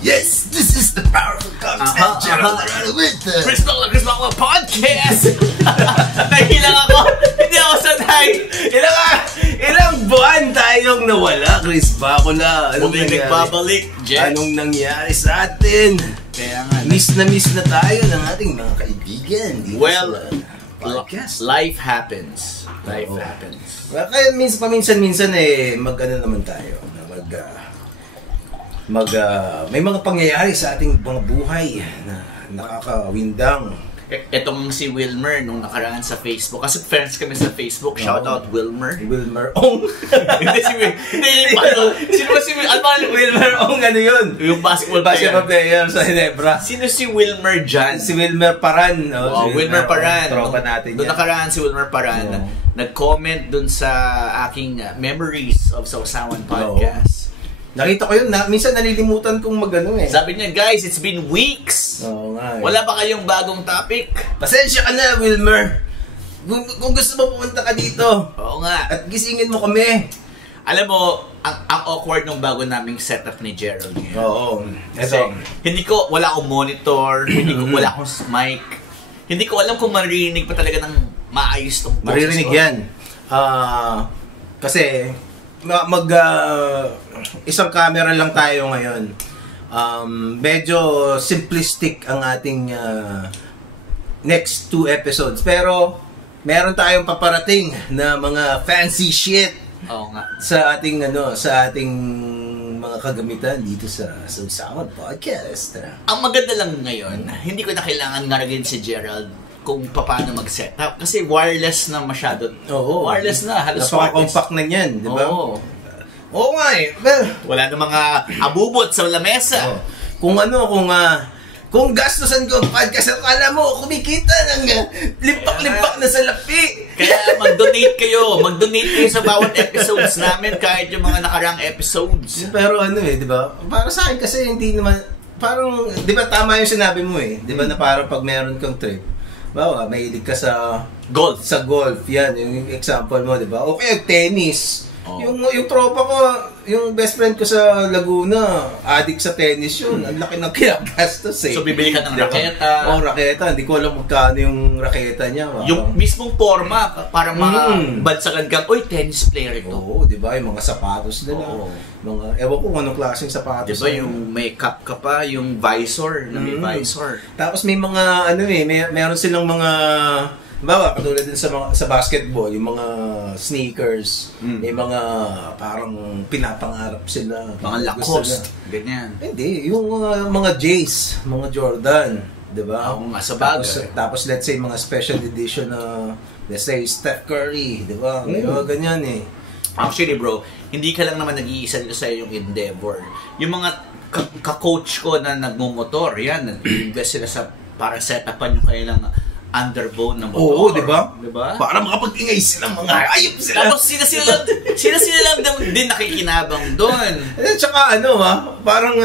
Yes, this is the powerful content. Gerald Arado with Chris Bacla Podcast. Nahilang ako. Hindi ako sanay. Ilang buwan tayong nawala, Chris Bacla. Muli nagbabalik, Jet. Anong nangyari sa atin? Kaya nga. Miss na tayo ng ating mga kaibigan. Well, podcast. life happens. Life happens. Well, kaya paminsan-minsan mag-ano naman tayo. May mga pangyayari sa ating mga buhay na nakakawindang. Etong si Wilmer nung nakaraan sa Facebook. Kasi friends kami sa Facebook. Shout out Wilmer. Wilmer Ong. Hindi si Wilmer. Sino ba si Wilmer? Wilmer Ong, ano yun? Yung basketball player sa Ginebra. Sino si Wilmer dyan? Si Wilmer Paran. Wilmer Paran. Tropa natin doon nakaraan si Wilmer Paran. Nag-comment dun sa aking memories of Sausawan Podcast. Nakita ko yun, minsan nalilimutan kong mag-ano Sabi niya, guys, it's been weeks. Oo nga. Wala pa kayong bagong topic? Pasensya ka na, Wilmer. Kung gusto mo pumunta ka dito. Oo nga. At gisingin mo kami. Alam mo, ang awkward nung bago naming setup ni Gerald ngayon. Oo. Kasi wala akong monitor, wala akong mic. Hindi ko alam kung maririnig pa talaga ng maayos tong boses. Maririnig yan. Kasi isang camera lang tayo ngayon. Medyo simplistic ang ating next 2 episodes. Pero meron tayong paparating na mga fancy shit. Oo nga. Sa ating mga kagamitan dito sa Sausawan Podcast. Ang maganda lang ngayon, hindi ko na kailangan ngaragin si Gerald kung paano mag-setup. Kasi wireless na masyado. Oo. Wireless na. Halos napaka-compact na yan, di ba? Oo nga Well, wala na mga abubot sa lamesa. Kung gastusan ko ang podcast, akala mo, kumikita ng limpak-limpak na salapi. Kaya mag-donate kayo sa bawat episodes namin, kahit yung mga nakarang episodes. Pero di ba? Para sa akin kasi hindi naman, parang, di ba tama yung sinabi mo di ba na parang pag meron kang trip, mahilig ka sa golf. Sa golf, yan, yung example mo, di ba? Okay, tennis. Yung tropa ko, yung best friend ko sa Laguna, addict sa tennis yun. Ang laki ng kinagastos So bibili ka ng raketa. Raketa. Hindi ko alam magkano yung raketa niya. Yung mismong forma, parang mga bansagan kang, tennis player ito. Oo, di ba? Yung mga sapatos nila. Ewan ko kung anong klaseng sapatos. Di ba yung may cap ka pa, yung visor, na may visor. Tapos may mga, meron silang mga, katulad din sa basketball, yung mga sneakers, may mga parang pinapangarap sila. Mga Lacoste, ganyan. Hindi, yung mga Jays, mga Jordan, di ba? Sa bagay. Tapos let's say mga special edition na, let's say Steph Curry, di ba? Ganyan Actually bro, hindi ka lang naman nag-iisa dito sa yung endeavor. Yung mga ka-coach ko na nagmumotor, yan, nag-invest sila sa para set-upan yung kanilang underbone ng motor. Oo, di ba? Diba? Para makapag-ingay silang mga ayop sila. Tapos sila lang din nakikinabang doon. Tsaka parang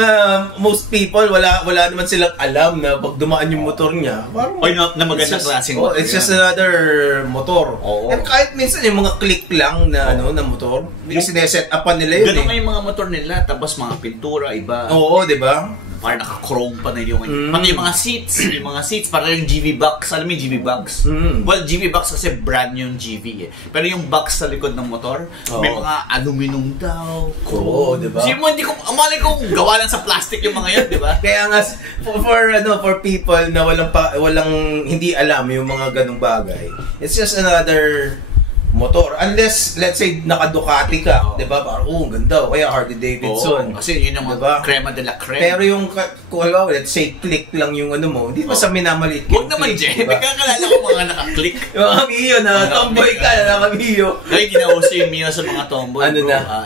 most people, wala naman silang alam na pag dumaan yung motor niya, parang na magandang klaseng motor. It's just another motor. And kahit minsan yung mga click lang na na motor, sineset upan nila yun. Ganun nga yung mga motor nila, tapos mga pintura, iba. Oo, di ba? Parang naka-chrome pa na yung pati yung mga seats, parang yung GV box. Alam mo yung GV box? Well, GV box kasi brand yung GV Pero yung box sa likod ng motor, may mga aluminum daw, chrome. Oo, diba? Hindi ko, amalay ko, gawa lang sa plastic yung mga yun, di ba? Kaya nga, for people na walang hindi alam yung mga ganung bagay, it's just another motor. Unless, let's say, naka-Ducati ka, di ba? Parang, ganda. Kaya Harley Davidson. Kasi yun yung mga crema de la creme. Pero yung, let's say, click lang yung mo, hindi ba sa minamaliit? Huwag naman, Jay. May kakalala ko mga naka-click. Yung mga Mio na, tomboy ka na naka-Mio. Kaya hindi na uso yung Mio sa mga tomboy.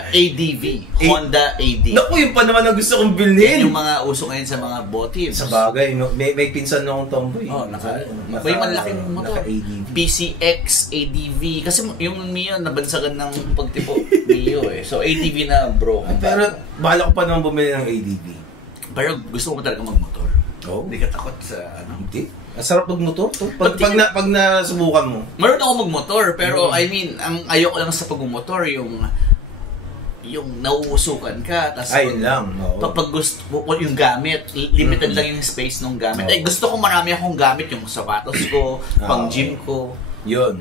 ADV. Honda ADV. Naku, yun pa naman ang gusto kong bilhin. Yung mga uso ngayon sa mga botims. Sa bagay, may pinsan na akong tomboy. May malaking motor. PCX, ADV. Kasi yung Mio, nabansagan ng pagtipo. Mio So, ADV na bro. Pero, bahala ko pa naman bumili ng ADV. Pero gusto mo talaga magmotor? Hindi ka takot sa Hindi. Ang sarap magmotor to. Pag nasubukan mo. Meron ako magmotor, pero I mean, ang ayoko lang sa pagmumotor, yung nauusukan ka, tapos Ayun lang. Oo. pag gusto yung gamit, limited lang yung space ng gamit. Eh, gusto ko marami akong gamit, yung sapatos ko, pang gym ko. Yun.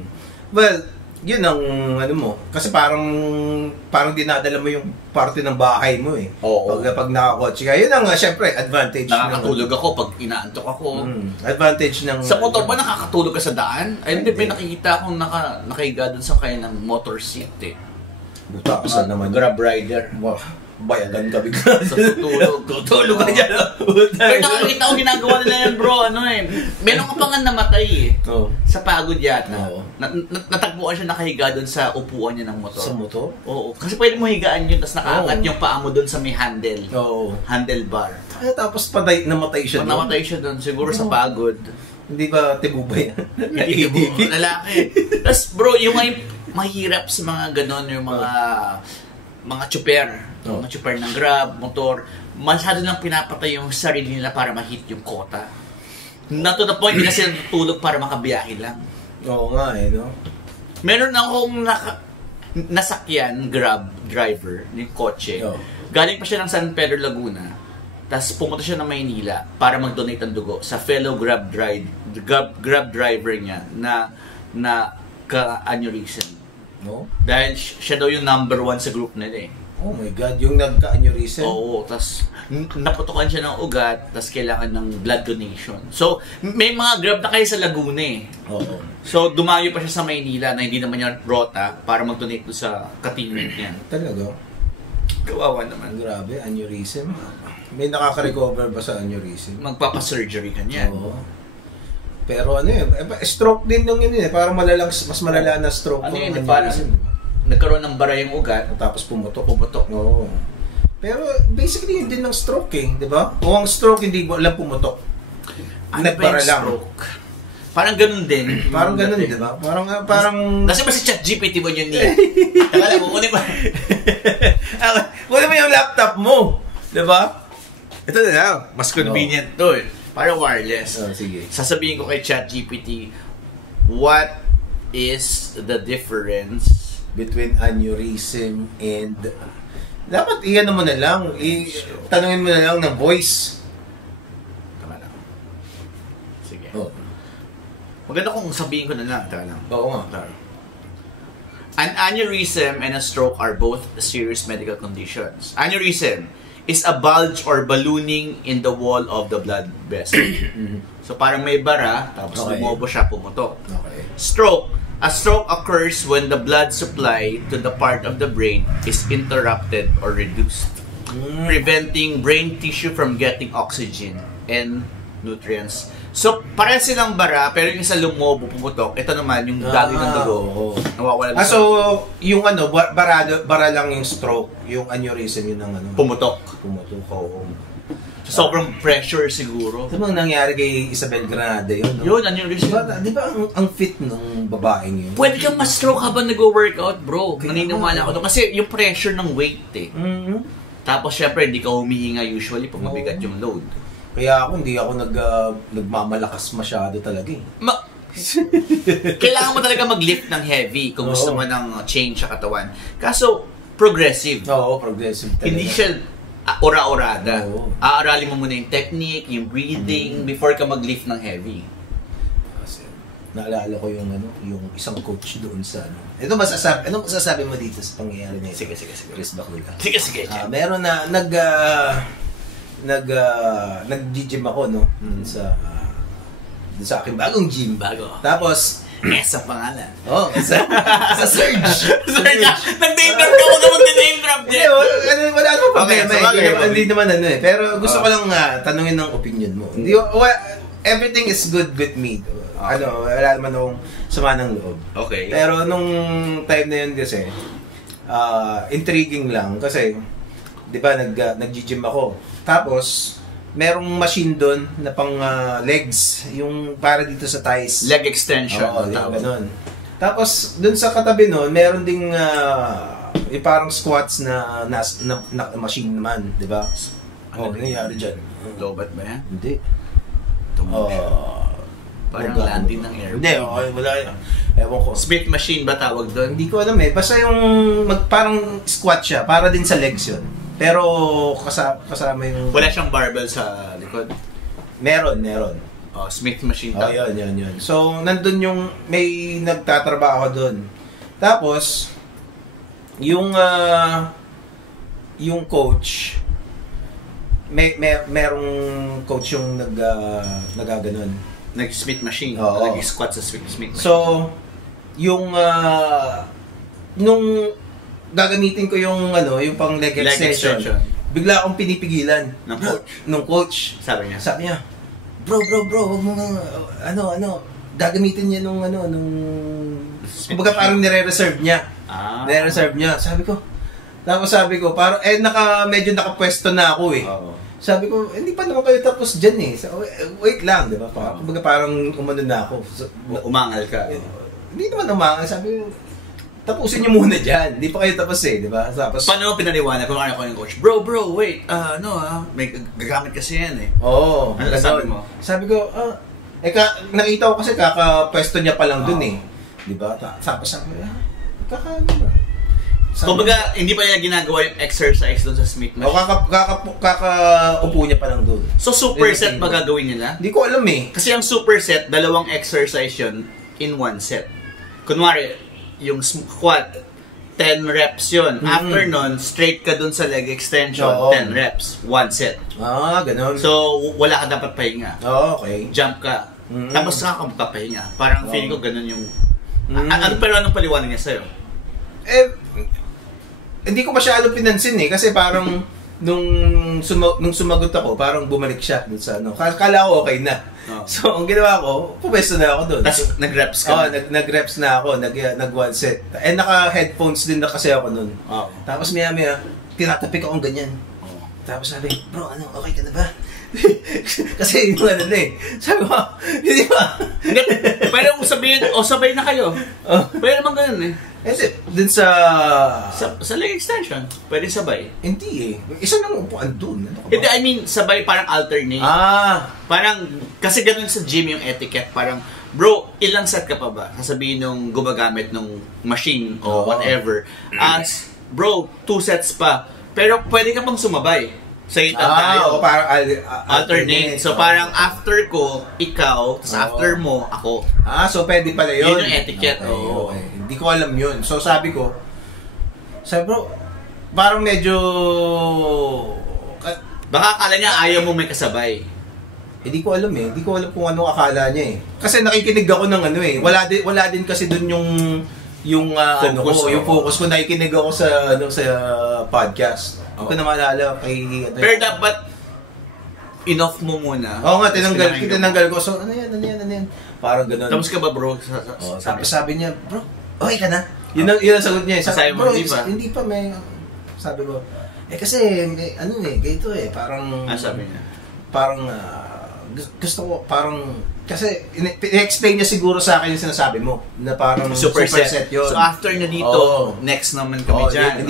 Well, yun ang ano mo. Kasi parang dinadala mo yung parte ng bahay mo eh. Oo. Pag nakakotse ka. Yun ang syempre advantage. Nakakatulog ako pag inaantok ako. Advantage ng... Sa motor ba nakakatulog ka sa daan? Ay, hindi. May nakikita akong nakahiga dun sa kaya ng motor seat eh. Buta ka sa naman. Grab rider. Wow. Bayagan ka bigla. Sa tutulog. Tutulog ka dyan. Pero nakakita ko ginagawa nila yan, bro. Ano eh. Meron ka pa nga namatay eh. Oo. Sa pagod yata. Oo. Natagpuan siya nakahiga doon sa upuan niya ng motor. Sa motor? Oo. Kasi pwede mo higaan yun, tapos nakaangat yung paa mo doon sa may handle. Oo. Handlebar. Kaya tapos namatay siya Pag namatay siya doon, siguro sa pagod. Hindi ba tibubay yan? Hindi mo. Lalaki. Tapos bro, yung mahirap sa mga ganon, yung mga chuper. Mga chuper ng Grab, motor, masyado lang pinapatay yung sarili nila para ma-hit yung quota. Na to the point, hindi na sila tutulog para makabiyahe lang. Oo nga eh, no? Meron akong nasakyan, Grab driver, yung kotse. Galing pa siya ng San Pedro, Laguna. Tapos pumunta siya ng Maynila para mag-donate ng dugo sa fellow Grab driver niya na ka-aneurysm. No? Dahil siya daw yung number 1 sa group nila eh. Oh my God, yung nagka-aneurysm? Oo, tas naputukan siya ng ugat, tas kailangan ng blood donation. So, may mga Grab na kayo sa Laguna eh. Oo. So, dumayo pa siya sa Maynila na hindi naman niya rota para mag-donate sa ka-teammate niya. Talaga? Kawawa naman. Grabe, aneurysm. May nakaka-recover ba sa aneurysm? Magpapa-surgery ka niya. Oo. Pero ano stroke din yung yun eh. Parang mas malala na stroke. Ano yun, parang nagkaroon ng bara yung ugat, tapos pumutok. Oo. Pero basically yun din ng stroke eh, di ba? O ang stroke hindi mo alam pumutok. Nagbara lang. Stroke? Parang ganun din. Parang ganun, di ba? Parang... Nasa ba si ChatGPT mo yun eh? Akala mo, kunin ba? Kunin mo yung laptop mo, di ba? Ito na lang, mas convenient to eh. Para wireless. Sige. Sasabihin ko kay ChatGPT, what is the difference between aneurysm and... Dapat iyan mo na lang. Tanungin mo na lang ng voice. Tama lang. Sige. Oh. Maganda kung sabihin ko na lang. Tama lang. Oo nga. An aneurysm and a stroke are both serious medical conditions. Aneurysm is a bulge or ballooning in the wall of the blood vessel. So parang may bara, tapos lumobo siya, pumutok. Okay. Stroke. A stroke occurs when the blood supply to the part of the brain is interrupted or reduced, preventing brain tissue from getting oxygen and nutrients. So, pareha silang bara, pero yung isa lumobo, pumutok. Ito naman, yung daloy ng dugo. Nawawala. So, yung bara lang yung stroke, yung aneurysm yun ang ano? Pumutok. Oo. Sobrang pressure siguro. Ito bang nangyari kay Isabel Granada yun? No? Yun, aneurysm. Di ba ang fit ng babaeng yun? Pwede kang ma-stroke habang nag-workout, bro. Naniniwala ko doon. Kasi yung pressure ng weight eh. Tapos syempre, hindi ka humihinga usually pag mabigat yung load. Kaya hindi ako nagmamalakas masyado talaga eh. Kailangan mo talaga mag-lift ng heavy kung gusto mo ng change sa katawan. Kaso, progressive. Oo, progressive talaga. Hindi siya ora-orada. Aaralin mo muna yung technique, yung breathing, before ka mag-lift ng heavy. Kasi, naalala ko yung isang coach doon sa Anong masasabi mo dito sa pangyayari na ito? Sige. Chris Bakula. Sige. Meron na nag-gym ako sa aking bagong gym. Tapos sa pangalan. Sa Surge. Nag-name drop ka, huwag ka mag-name drop din. Wala naman problema Okay, hindi naman Pero gusto ko lang tanungin ng opinion mo. Everything is good with me. Wala naman akong sama ng loob. Okay. Pero nung time na yun kasi, intriguing lang kasi, di ba, nag-gym ako. Tapos, merong machine doon na pang legs, yung para dito sa thighs. Leg extension. Oo, ganun. Tapos, doon sa katabi noon, meron ding yung parang squats na machine naman, di ba? Ano nangyari dyan? Lobat ba yan? Hindi. Parang landing ng airplane. Hindi, okay, wala yun. Ewan ko. Smith machine ba tawag doon? Hindi ko alam eh. Basta yung parang squat siya. Para din sa legs yun. Pero kasama yung... Wala siyang barbell sa likod? Meron. Oh, Smith machine Oh, yun. So, nandun yung... May nagtatrabaho doon. Tapos, yung coach... merong coach yung nagaganon. Nag-Smith machine. Oo. Nag-squat sa Smith machine. So, yung nung gagamitin ko yung yung pang leg extension, bigla akong pinipigilan ng coach. Sabi niya, bro, wag mo gagamitin niya nung kumbaga parang nire-reserve niya. Nire-reserve niya. Sabi ko, parang medyo nakapwesto na ako eh. Sabi ko, hindi pa naman kayo tapos dyan eh. So, wait lang, di ba? Kumbaga parang umano na ako. So, umangal ka. Hindi naman umangal. Sabi ko, tapusin niyo muna dyan. Hindi pa kayo tapos eh, di ba? Tapos, paano mo pinaliwanag kung ano ko yung coach? Bro, wait. May gagamit kasi yan eh. Oo. Ano sabi mo? Sabi ko, nakita ko kasi kakapwesto niya pa lang dun eh. Di ba? Tapos sabi ko, kakaano ba? Kumbaga, hindi pa nila ginagawa yung exercise doon sa Smith machine. Kakaupo niya pa lang doon. So, superset ba gagawin nila? Hindi ko alam eh. Kasi ang superset, 2 exercise yun in 1 set. Kunwari, yung squat, 10 reps yun. After nun, straight ka dun sa leg extension, 10 reps, 1 set. Ganun. So, wala ka dapat pahinga. Okay. Jump ka. Tapos saka ka pahinga. Parang feeling ko ganun yung... Anong paliwanag niya sa'yo? Hindi ko masyado pinansin eh. Kasi parang nung sumagot ako, parang bumalik siya dun sa Kala ko okay na. So, ang ginawa ko, pumesto na ako doon. Tapos, nag-reps ka nag-reps na ako. Nag-1 set. Naka-headphones din na kasi ako nun. Tapos maya-maya, tinatapik akong ganyan. Tapos sabi, bro, okay ka na ba? Kasi yung sabi ko, hindi ba? Pero sabay na kayo. Pwede naman ganun eh. Dun sa leg extension, pwede sabay. Hindi eh. Isa nang upuan dun. Hindi, I mean, sabay parang alternate. Parang, kasi ganun sa gym yung etiquette. Parang, bro, ilang set ka pa ba? Sasabihin nung gumagamit nung machine o whatever. Bro, 2 sets pa. Pero pwede ka pang sumabay. Sa itan tayo. Parang alternate. So parang after ko, ikaw, tapos after mo, ako. So pwede pala yun. Yun yung etiquette. Okay. Hindi ko alam yun. So sabi bro, parang medyo... Baka akala niya ayaw mo may kasabay. Hindi ko alam eh. Hindi ko alam kung ano akala niya eh. Kasi nakikinig ako ng Wala din kasi dun yung focus ko. Nakikinig ako sa podcast. Hindi ko na maalala kay... Pero dapat enough mo muna. Oo nga, tinanggal ko. So, ano yan? Parang ganun. Tapos ka ba, bro? Tapos sabi niya, bro, okay ka na? Yun ang sagot niya. Sabi mo, hindi pa, may... Sabi ko, kasi, ganito eh. Parang... sabi niya? Parang, gusto ko, parang... Kasi, i-explain niya siguro sa akin yung sinasabi mo. Na parang superset yun. So, after na dito, next naman kami dyan.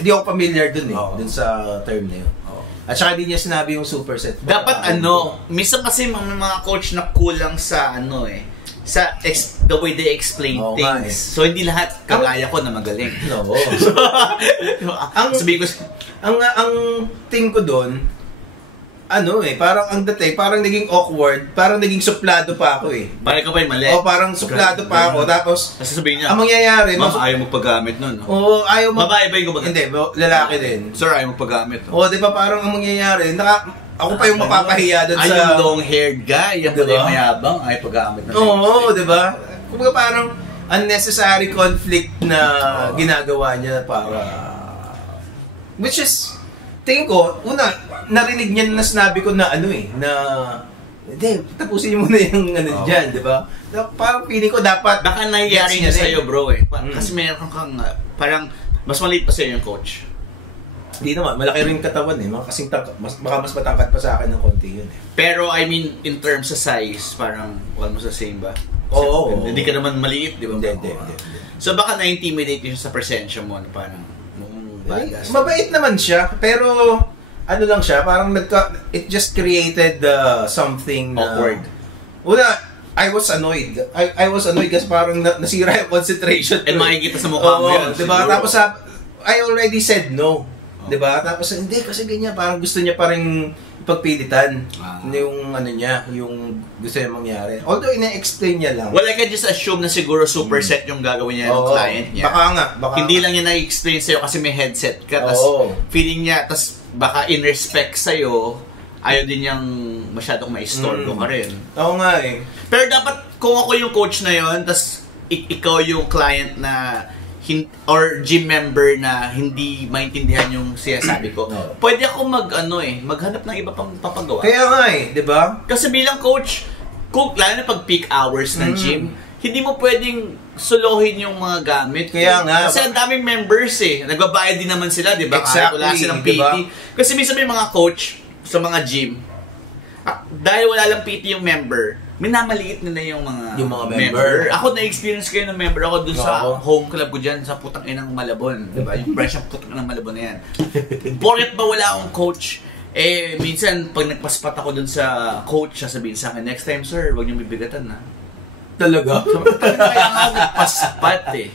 Hindi ako familiar dun eh. Dun sa term na yun. At saka hindi niya sinabi yung superset. Dapat minsan kasi mga coach na kulang sa sa the way they explain things. So hindi lahat kagaya ko na magaling. Ang thing ko doon, parang ang dating, parang naging awkward, parang naging suplado pa ako eh. Parang ka pa yung mali. Parang suplado pa ako, tapos sasabihin niya, ang mangyayari, ma'am, ayaw magpagamit nun. Ayaw babae ba yung gumagamit? Hindi, lalaki din. Sir, ayaw magpagamit. Di ba parang ang mangyayari, ako pa yung mapapahiya doon sa... yung long-haired guy, yung pala yung mayabang, ayaw paggamit na. Di ba? Kumbaga parang unnecessary conflict na ginagawa niya para... Which is... Tingin ko, narinig niya na sinabi ko na hindi, tapusin mo muna yung dyan, di ba? Parang feeling ko dapat... Baka nangyayari niya sa'yo, bro eh. Kasi meron kang, parang, mas maliit pa sa'yo yung coach. Hindi naman, malaki rin katawan eh. Baka mas matangkat pa sa akin ng konti yun eh. Pero, I mean, in terms sa size, parang, almost the same ba? Oo. Hindi ka naman maliit, di ba? Hindi. So, baka na-intimidate yun sa presensya mo, parang, mabait naman siya, pero lang siya, parang it just created something awkward. Una, I was annoyed. I was annoyed kasi parang nasira yung concentration. And makikita sa mukha mo yun. Diba? Tapos I already said no. Diba? Tapos hindi kasi ganyan. Parang gusto niya parang ipagpilitan yung ano niya, yung gusto niya mangyari. Although ina-explain niya lang. Well, I can just assume na siguro superset yung gagawin niya ng client niya. Baka nga. Hindi lang niya na-explain sa'yo kasi may headset ka. Tapos feeling niya, tapos baka in respect sa'yo, ayaw din niyang masyadong ma-istorbo ka rin. Oo nga eh. Pero dapat, kung ako yung coach na yon, tas ikaw yung client na or gym member na hindi maintindihan yung sinasabi ko, pwede ako maghanap ng iba pang papagawa. Kaya nga eh, di ba? Kasi bilang coach, lalo na pag peak hours ng gym, hindi mo pwedeng suluhin yung mga gamit. Kaya nga. Kasi ang daming members eh. Nagbabayad din naman sila, di ba? Exactly. Wala silang PT. Diba? Kasi minsan may mga coach sa mga gym, dahil wala lang PT yung member, minamaliit nila yung mga member. Ako na-experience kayo ng member ako dun sa home club ko dyan sa putang inang Malabon. Diba? Yung branch ng putang inang Malabon na yan. Porket ba wala akong coach? Minsan pag nagpaspat ako dun sa coach, sasabihin sa akin, next time sir, huwag niyong bibigatan na. Talaga? Kaya nga ako paspat eh.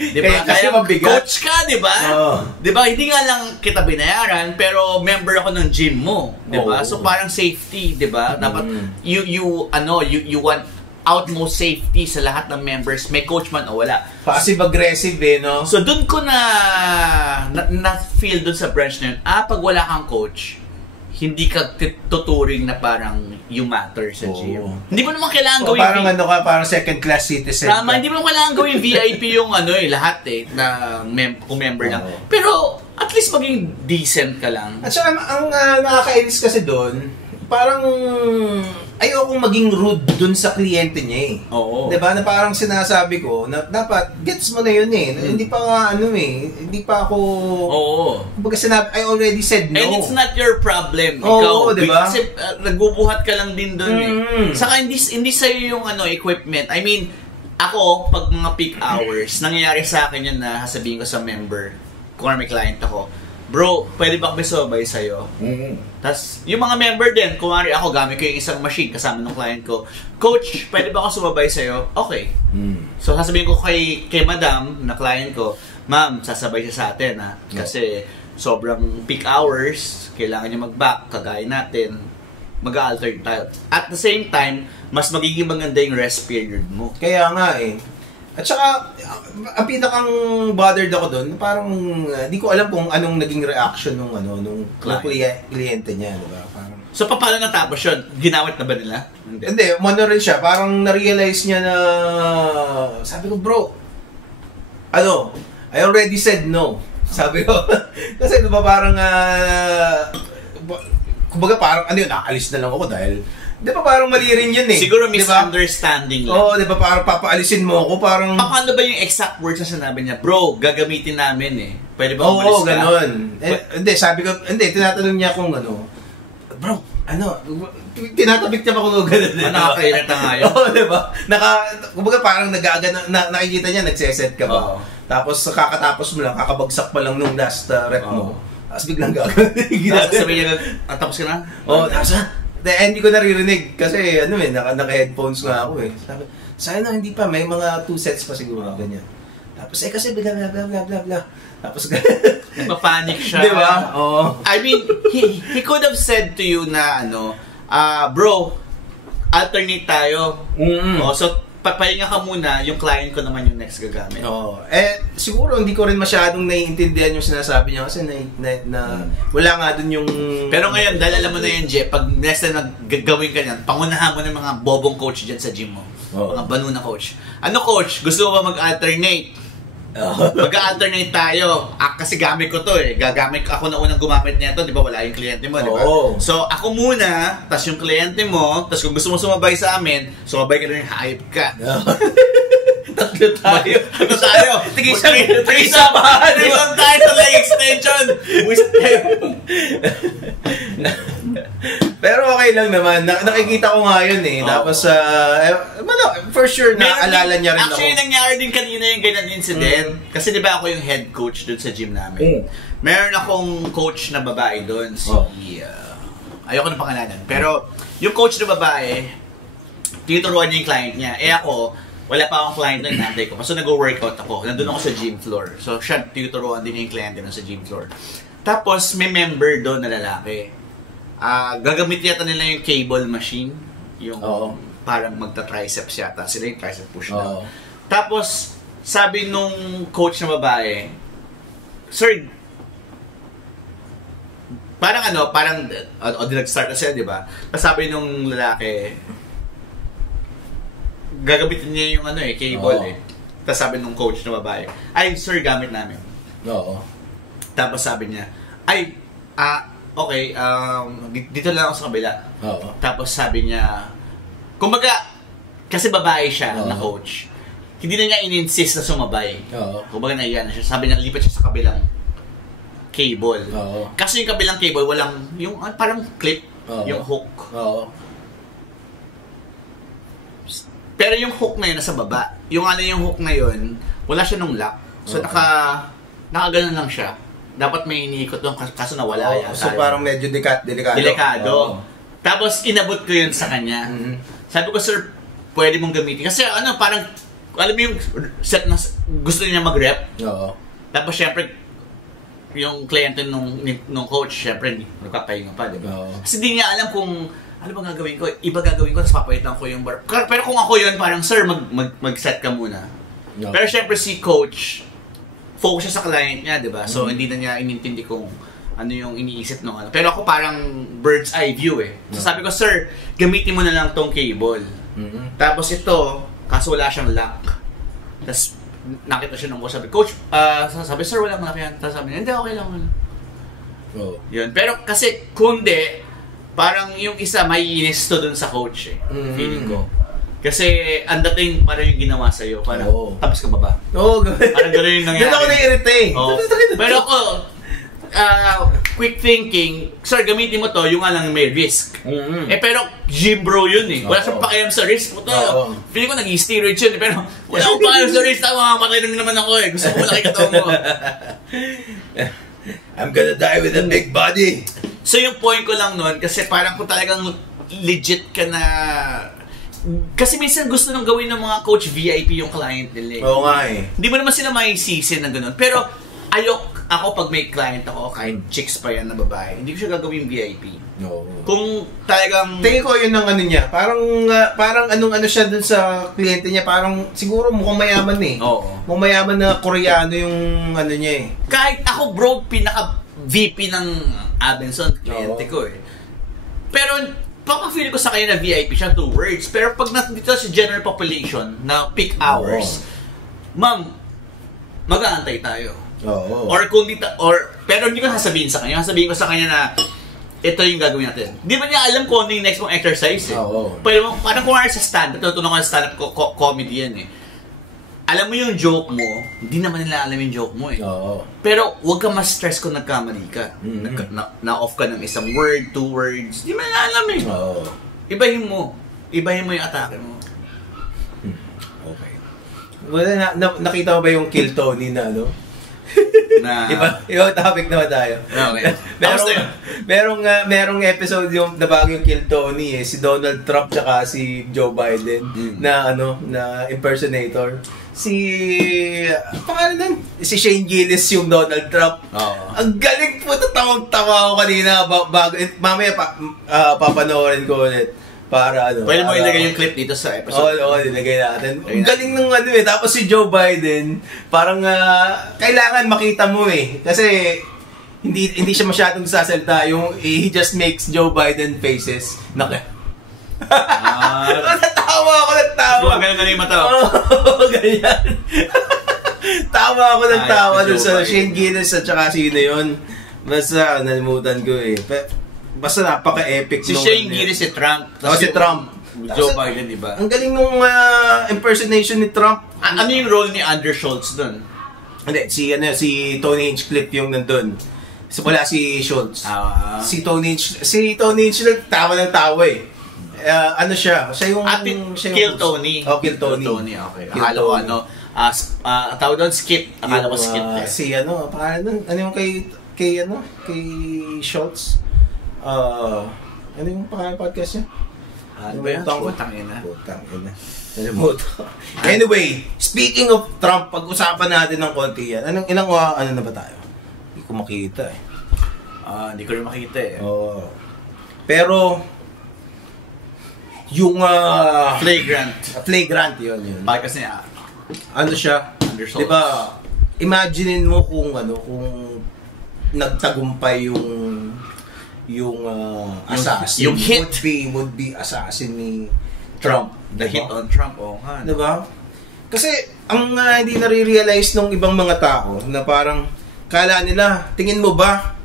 Diba? Kaya coach ka, diba? Diba? Hindi nga lang kita binayaran, pero member ako ng gym mo. Diba? So parang safety, diba? Dapat you want utmost safety sa lahat ng members. May coach man o wala. Passive-aggressive eh, no? So dun ko na-feel dun sa branch na yun, pag wala kang coach, hindi ka tuturing na parang you matter sa gym. Hindi mo naman kailangan gawin parang second-class citizen. Tama, hindi mo naman kailangan gawin VIP yung lahat na kung member lang. Pero at least maging decent ka lang. At saka ang nakakainis kasi doon, parang ayokong maging rude dun sa kliyente niya eh. Oo. Diba? Na parang sinasabi ko, na dapat, gets mo na yun eh. Hindi pa nga hindi pa ako... Oo. Kumbaga sinabi, I already said no. And it's not your problem. Oo, diba? Kasi nagbubuhat ka lang din dun eh. Saka hindi sa'yo yung equipment. I mean, ako, pag mga peak hours, nangyayari sa akin yun na sasabihin ko sa member, kung may client ako, bro, pwede ba kami sumabay sa'yo? Tapos, yung mga member din, kung ako, gamit ko yung isang machine kasama ng client ko, coach, pwede ba ako sumabay sa'yo? Okay. So, sasabihin ko kay madam, na client ko, ma'am, sasabay siya sa atin, ha? Kasi, sobrang peak hours, kailangan niya mag-back, kagaya natin, mag-alternate tayo. At the same time, mas magiging maganda yung rest period mo. Kaya nga eh. At saka, ang pinakang bothered ako doon, parang di ko alam kung anong naging reaction nung kliyente niya, di ba? Parang so paano natapos yun? Ginawit na ba nila? Hindi, umano rin siya. Parang na-realize niya na sabi ko, bro, I already said no. Sabi ko, kasi di ba parang kumbaga parang naalis na lang ako dahil di ba parang mali rin yun eh. Siguro misunderstanding lang. Oo, di ba parang papaalisin mo ako, parang... Paano ba yung exact words na sinabi niya? Bro, gagamitin namin eh. Pwede ba umalis ka? Oo, ganun. Hindi, sabi ko, tinatanong niya kung bro, tinatabik niya pa kung gano'n. Nakakailan na nga yun. Oo, di ba? Kumbaga parang nakikita niya, nagseset ka ba? Tapos kakatapos mo lang, kakabagsak pa lang nung last rep mo. Tapos biglang gagawin. Tapos sabi niya, tapos ka na? Oo, tapos hindi ko naririnig kasi naka-headphones nga ako eh. Sabi, sana hindi pa, may mga 2 sets pa siguro ganyan. Tapos kasi bla bla bla bla bla bla. Tapos nagpa-panic siya. Di ba? Oo. I mean, he could have said to you na bro, alternate tayo. So papahinga ka muna, yung client ko naman yung next gagamit. Siguro hindi ko rin masyadong naiintindihan yung sinasabi niya kasi wala nga dun yung... Pero ngayon, dahil alam mo na yun, Jeff, pag next time naggagawin ka yan, pangunahan mo ng mga bobong coach dyan sa gym mo. Mga banu na coach. Coach? Gusto mo ba mag-alternate? Mag-alternate tayo. Kasi gamit ko to eh. Ako na unang gumamit nito, di ba? Wala yung kliyente mo, di ba? So, ako muna, tas yung kliyente mo, tas kung gusto mo sumabay sa amin, sumabay ka na yung hype ka. Tatlo tayo. Tigisa tayo sa leg extension. Pero okay lang naman. Nakikita ko nga yun eh. Tapos, for sure, naalala niya rin ako. Actually, nangyari din kanina yung ganyan incident. Kasi di ba ako yung head coach dun sa gym namin. Meron akong coach na babae dun. Ayoko na pangalanan. Pero, yung coach na babae, tinuturuan niya yung client niya. Ako, wala pa akong client na inantay ko. So, nag-workout ako. Nandun ako sa gym floor. So, siya, tinuturuan din yung client sa gym floor. Tapos, may member doon na lalaki. Gagamit yata nila yung cable machine. Yung parang magta-triceps yata. Sila yung tricep push down. Tapos, sabi nung coach na babae, Sir, parang nag-start na siya, di ba? Tapos sabi nung lalaki, gagamitin niya yung cable Tapos sabi nung coach na babae, ay, sir, gamit namin. Tapos sabi niya, ay, okay, dito lang ako sa kabila. Tapos sabi niya, kumbaga, kasi babae siya na coach, hindi na niya in-insist na sumabay. Kumbaga naiya na siya. Sabi niya, lipat siya sa kabilang cable. Kasi yung kabilang cable, walang, yung parang clip, yung hook. Pero yung hook na yun nasa baba. Yung hook na yun, wala siya nung lock. So nakaganon lang siya. Dapat may iniikot doon kaso nawala yan. So parang medyo delikado. Tapos inabot ko yun sa kanya. Sabi ko, sir, pwede mong gamitin. Kasi parang, alam mo yung set na gusto niya mag-rep. Tapos syempre, yung kliyente nung coach, syempre, nagpapahinga pa, diba? Kasi di niya alam kung ano bang gagawin ko. Iba gagawin ko, tapos papalitan ko yung bar. Pero kung ako yun, parang, sir, mag-set ka muna. Pero syempre si coach, focus siya sa client niya, diba? So, hindi na niya inintindi kung ano yung iniisip nung ano. Pero ako parang bird's eye view So sabi ko, sir, gamitin mo na lang tong cable. Tapos ito, kaso wala siyang lock. Tapos, nakita siya nung sabi, coach, sabi, sir, wala mga yan. Tapos sabi, hindi, okay lang. Yun. Pero kasi, kundi, parang yung isa, maiinis to dun sa coach feeling ko. Kasi, ang dating parang yung ginawa sa'yo, parang, tapos ka ba ba? Parang gano'n yung nangyari. Doon ako na-irrite Pero ako, quick thinking, sir, gamitin mo to, yung nga lang may risk. Pero gym bro yun Wala siyang pakialam sa risk mo to. Feeling ko nag-steroid yun pero wala akong pakialam sa risk. Makamatay lang naman ako Gusto ko malaki katawan mo. I'm gonna die with a big body. So yung point ko lang nun, kasi parang kung talagang legit ka na. Kasi minsan gusto nang gawin ng mga coach VIP yung client nila Oo nga Hindi mo naman sila maisisi ng ganun. Pero ako pag may client ako, kahit chicks pa yan na babae, hindi ko siya gagawin VIP. Kung talagang... Tingin ko yun ang ano niya. Parang anong siya dun sa kliyente niya. Parang siguro mukhang mayaman Mukhang mayaman na Koreano yung ano niya Kahit ako bro, pinaka-VP ng Abenson, kliyente ko Pero paka-feel ko sa kanya na VIP siya, 2 words. Pero pag dito sa general population na peak hours, ma'am, mag-aantay tayo. Or kung dito, pero hindi ko sasabihin sa kanya. Sasabihin ko sa kanya na ito yung gagawin natin. Di ba niya alam kung ano yung next mong exercise Pero parang kung sa stand-up, natutunan ko sa stand-up comedy yan Alam mo yung joke mo, hindi naman nila alam yung joke mo Pero huwag ka ma-stress kung nagkamali ka. Na-off ka ng isang word, 2 words. Hindi mo nila alam Ibahin mo yung atake mo. Okay. Wala nakita mo ba yung Kill Tony na ano? Ibang topic naman tayo. Okay. merong episode yung na bago yung Kill Tony si Donald Trump tsaka si Joe Biden na impersonator. Si Shane Gillis yung Donald Trump. Ang galing po, tawag-tawa ako kanina bago mamaya papanoorin ko ulit. Para pwede mo ilagay yung clip dito sa episode. Ilagay natin. Ang galing ng tapos si Joe Biden, parang kailangan makita mo Kasi hindi siya masyadong sasalita. He just makes Joe Biden faces. Natawa ako. Ganyan yung mata. Ganyan. Tawa ako ng tawa dun sa Shane Gillis at saka sino yun. Basta, nalimutan ko Basta napaka-epic. Si Shane Gillis, si Trump. Si Trump. Joe Biden, di ba? Ang galing nung impersonation ni Trump. Ano yung role ni Andrew Schultz dun? Hindi, si Tony Hinchcliffe yung nandun. Wala si Schultz. Si Tony Hinchcliffe, tawa ng tawa ano siya? Siya yung... Kill Tony. Kill Tony. Okay. Akala ko tawag doon, Skip. Akala ko Skip. Si pangalan doon? Ano yung kay Schultz? Ano yung pangalan podcast niya? Ano ba yan? Putang ina. Anyway, speaking of Trump, pag-usapan natin ng konti yan. Ilang ano na ba tayo? Hindi ko makita eh. Hindi ko rin makita eh. Oo. Pero, yung flagrant yun. Bakit kasi ano siya? Undersold. Diba, imaginein mo kung nagtagumpay yung assassin. Yung hit. Would be assassin ni Trump. The hit on Trump, nga. Diba? Kasi, ang hindi nare-realize ng ibang mga tao na parang, kala nila, tingin mo ba,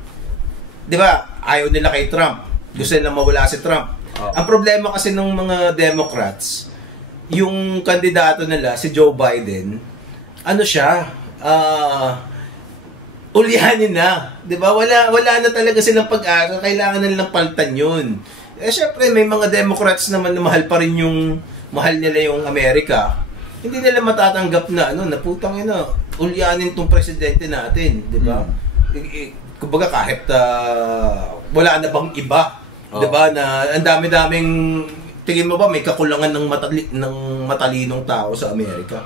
diba, ayaw nila kay Trump. Gusto nila mawala si Trump. Ang problema kasi ng mga Democrats, yung kandidato nila, si Joe Biden, ano siya, ulyanin na. Diba? Wala na talaga silang pag-asa. Kailangan na nilang paltan yun. Syempre, may mga Democrats naman na mahal nila yung Amerika. Hindi nila matatanggap na, na putang ina, ulyanin tong presidente natin. Diba? Kumbaga kahit wala na bang iba. Diba? Na ang dami-daming, tingin mo ba, may kakulangan ng matalinong tao sa Amerika?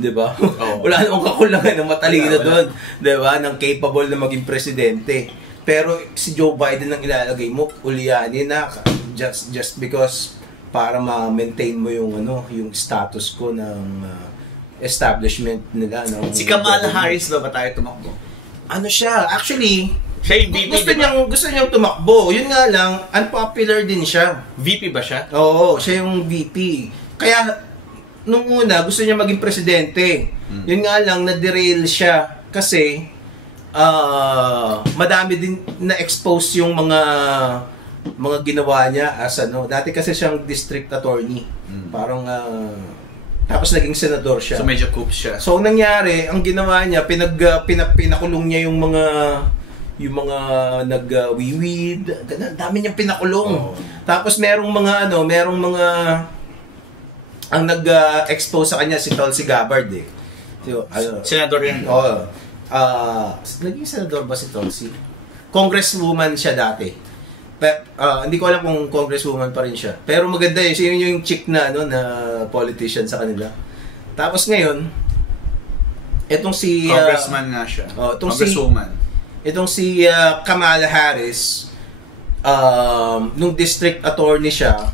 Diba? Wala namang kakulangan ng matalino doon. Diba? Ng capable na maging presidente. Pero si Joe Biden ang ilalagay mo, ulyanin na just because para ma-maintain mo yung status ko ng establishment nila. Si Kamala Harris ba tayo tumakbo? Ano siya? Actually, siya yung VP, gusto niyang tumakbo. Yun nga lang, unpopular din siya. VP ba siya? Oo, siya yung VP. Kaya, nung una, gusto niya maging presidente. Yun nga lang, na-derail siya. Kasi, madami din na-expose yung mga ginawa niya as dati kasi siyang district attorney. Parang, tapos naging senador siya. So medyo coup siya. So nangyari, ang ginawa niya, pinakulong niya yung mga nag-wiwid, dami niyang pinakulong. Tapos merong mga ang nag-expose sa kanya si Tulsi Gabbard eh. So, senador yan. Naging senador ba si Tulsi? Congresswoman siya dati. Hindi ko alam kung congresswoman pa rin siya. Pero maganda yun. Siya yung chick na politician sa kanila. Tapos ngayon, etong si congressman nga siya. Congresswoman. Itong si Kamala Harris, nung district attorney siya,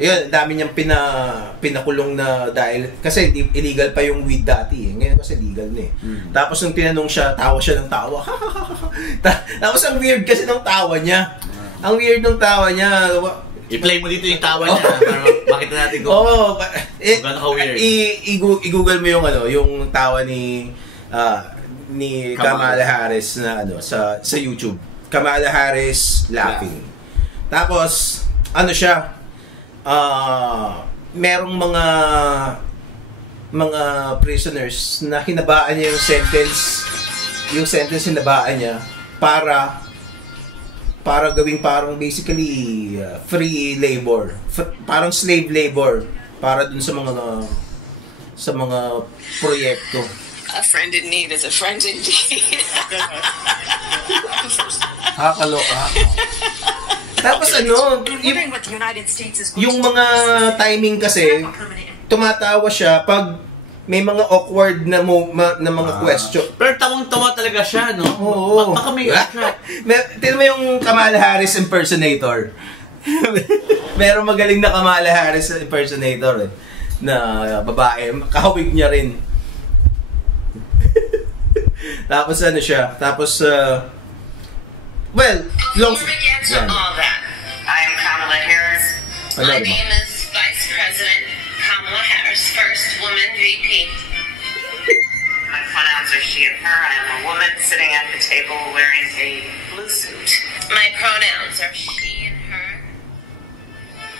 yun, dami niyang pinakulong na dahil, kasi illegal pa yung weed dati eh. Ngayon kasi legal na eh. Tapos nung tinanong siya, tawa siya ng tawa. Tapos ang weird kasi ng tawa niya. Ang weird ng tawa niya. I-play mo dito yung tawa niya para makita natin kung gano'n ka-weird. I-google mo yung tawa ni Kamala Harris na sa YouTube. Kamala Harris laughing. Tapos siya, merong mga prisoners na hinabaan niya yung sentence hinabaan niya para gawing parang basically free labor, parang slave labor para dun sa mga proyekto. A friend in need is a friend indeed. Hakaloka. Tapos yung mga timing kasi, tumatawa siya pag may mga awkward na mga question. Pero tawang-tawa talaga siya, no? Oo. Baka may tignan mo yung Kamala Harris impersonator. Merong magaling na Kamala Harris impersonator na babae. Kahawig niya rin. Tapos siya? Tapos, before we get to all that, I am Kamala Harris. My name is Vice President Kamala Harris, first woman VP. My pronouns are she and her. I am a woman sitting at the table wearing a blue suit. My pronouns are she and her.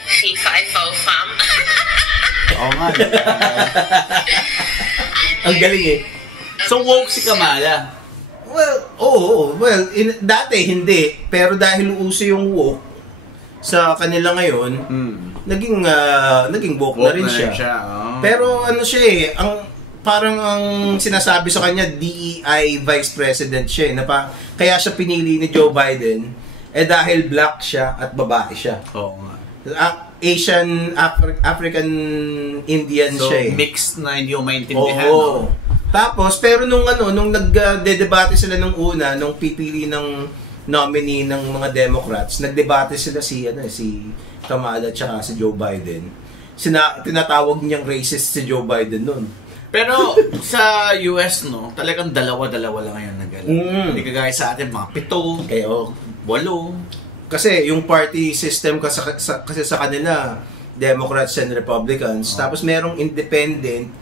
She, fi, fo, fum. Oo nga. Ang galing eh. So woke si Kamala. Dati hindi. Pero dahil uso yung woke sa kanila ngayon, naging woke na rin siya. Pero siya eh, parang ang sinasabi sa kanya, DEI Vice President siya eh. Kaya siya pinili ni Joe Biden, dahil black siya at babae siya. Oo nga. Asian, African Indian So, siya eh. mixed na hindi mo maintindihan. Oo. No? Tapos, pero nung nagde-debate sila nung pipili ng nominee ng mga Democrats, nagdebate sila si Kamala tsaka si Joe Biden. Tinatawag niyang racist si Joe Biden nun. Pero sa US, no, talagang dalawa-dalawa lang ngayon nagalaw. Hindi kagaya sa atin, mga 7, 8. Kasi yung party system kasi sa kanila, Democrats and Republicans. Tapos merong independent,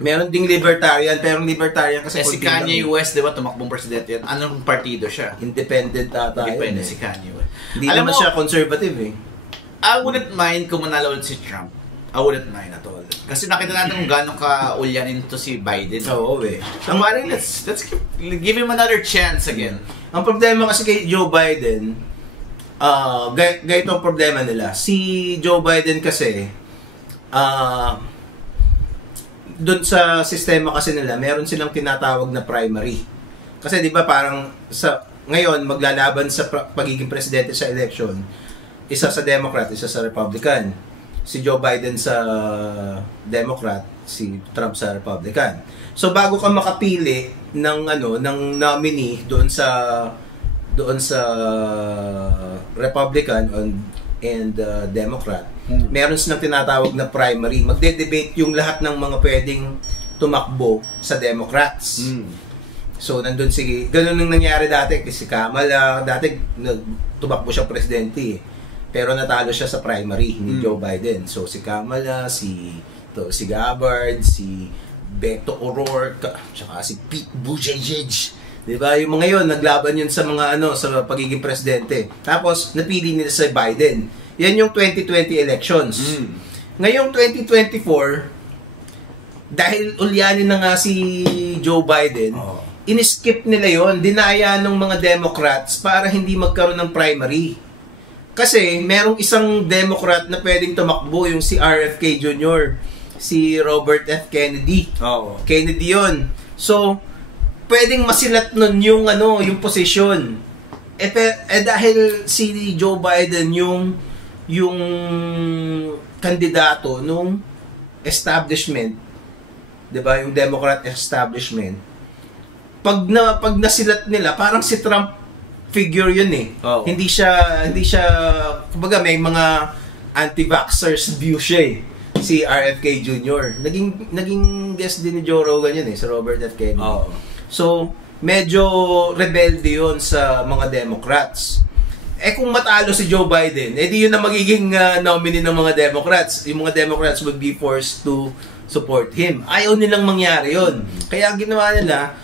meron ding libertarian, pero libertarian kasi si Kanye West, di ba, tumakbong presidente yan. Anong partido siya? Independent ata yun. Independent si Kanye West. Hindi naman siya conservative eh. I wouldn't mind kung manalo ulit si Trump. I wouldn't mind at all. Kasi nakita natin kung gano'ng ka-ulyanin to si Biden. Oo eh. Ang maring, let's give him another chance again. Ang problema kasi kay Joe Biden, ganito ang problema nila. Si Joe Biden kasi, doon sa sistema kasi nila, meron silang tinatawag na primary. Kasi di ba parang ngayon maglalaban sa pagiging presidente sa election, isa sa Democrat, isa sa Republican. Si Joe Biden sa Democrat, si Trump sa Republican. So bago ka makapili ng nominee doon sa Republican and Democrat, meron silang tinatawag na primary. Magde-debate yung lahat ng mga pwedeng tumakbo sa Democrats. So nandun ganun nang nangyari dati kasi Kamala, dati tumakbo siya presidente. Pero natalo siya sa primary ni Joe Biden. So si Kamala, si Gabbard, si Beto O'Rourke, tsaka si Pete Buttigieg. 'Di ba? Yung mga 'yon naglaban yun sa mga sa pagiging presidente. Tapos napili nila si Biden. Yan yung 2020 elections. Ngayong 2024, dahil ulyanin na nga si Joe Biden, in-skip nila 'yon, dinaya ng mga Democrats para hindi magkaroon ng primary. Kasi merong isang Democrat na pwedeng tumakbo, yung si RFK Jr., si Robert F. Kennedy. Kennedy yun. So, pwedeng masilat nun yung posisyon. Dahil si Joe Biden yung kandidato nung establishment, 'di ba, yung Democrat establishment. Pag nasilat nila, parang si Trump figure yun eh. Hindi siya kumbaga may mga anti-vaxxers view siya eh. Si RFK Jr. Naging guest din ni Joe Rogan yun eh, si Robert F. Kennedy. So, medyo rebelde yun sa mga Democrats. Kung matalo si Joe Biden, di yun na magiging nominee ng mga Democrats. Yung mga Democrats would be forced to support him. Ayaw nilang mangyari yun. Kaya ginawa nila,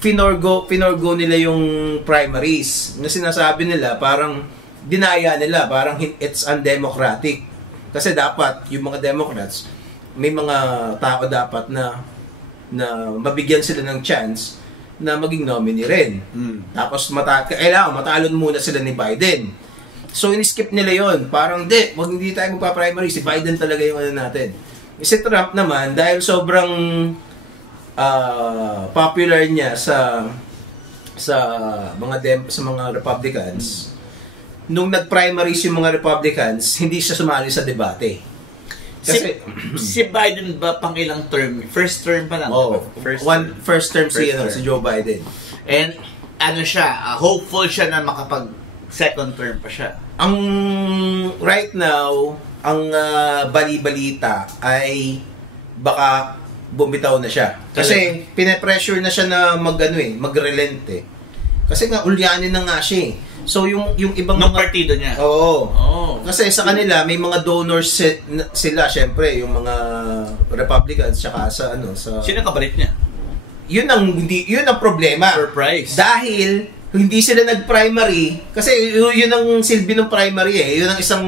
pinorgo nila yung primaries. Na sinasabi nila, parang dinaya nila, parang it's undemocratic. Kasi dapat, yung mga Democrats, may mga tao dapat na mabigyan sila ng chance na maging nominee rin. Tapos kailangan matalo muna sila ni Biden. So in-skip nila yon. Parang hindi tayo magpa-primary, si Biden talaga yung natin. Si Trump naman, dahil sobrang popular niya sa mga Republicans, nung nag-primaries yung mga Republicans, hindi siya sumali sa debate. Kasi si Biden ba pang ilang term? First term pa lang. First term si Joe Biden. And hopeful siya na makapag second term pa siya. Right now, ang bali-balita ay baka bumitaw na siya. Kasi pine-pressure na siya na mag-relent eh. Kasi nga ulyanin na nga siya eh. So yung ibang partido niya. Kasi sa kanila may mga donors sila, syempre, yung mga Republicans tsaka sa Sino kapalit niya? Yun ang problema. Surprise. Dahil hindi sila nag-primary kasi yun ang silbi ng primary eh. Yun ang isang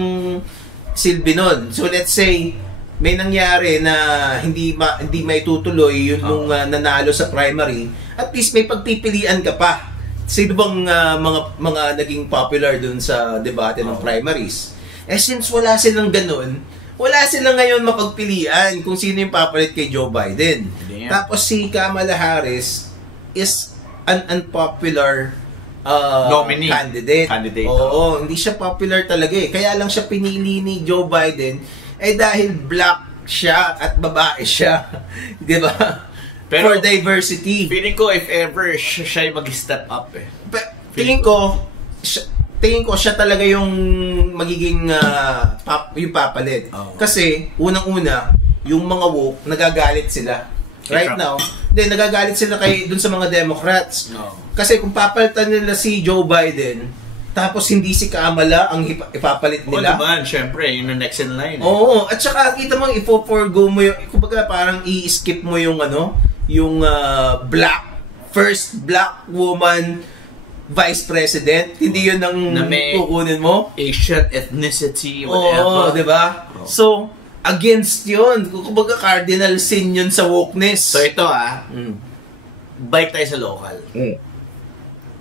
silbi nun. So let's say may nangyari na hindi maitutuloy yun nung nanalo sa primary, at least may pagpipilian ka pa. Sino bang mga naging popular dun sa debate ng primaries? Since wala silang ganun, wala silang ngayon mapagpilian kung sino yung papalit kay Joe Biden. Tapos si Kamala Harris is an unpopular candidate. Oo, hindi siya popular talaga eh. Kaya lang siya pinili ni Joe Biden dahil black siya at babae siya. 'Di ba? Pero for diversity. Feeling ko if ever siya mag-step up eh. Tingin ko siya talaga yung magiging yung papalit. Kasi unang-una, yung mga woke nagagalit sila. Right now, nagagalit sila dun sa mga Democrats. Kasi kung papalitan nila si Joe Biden, tapos hindi si Kamala ang ipapalit nila. Oo naman, syempre, yun ang next in line. Oo, at saka kita mo ipo-forgo mo yung, kumbaga parang i-skip mo yung yung first black woman vice president. Hindi yun ang kukunin mo. Asian ethnicity, whatever. Oo, diba? So, against yun. Kumbaga cardinal sin yun sa wokeness. So ito balik tayo sa local.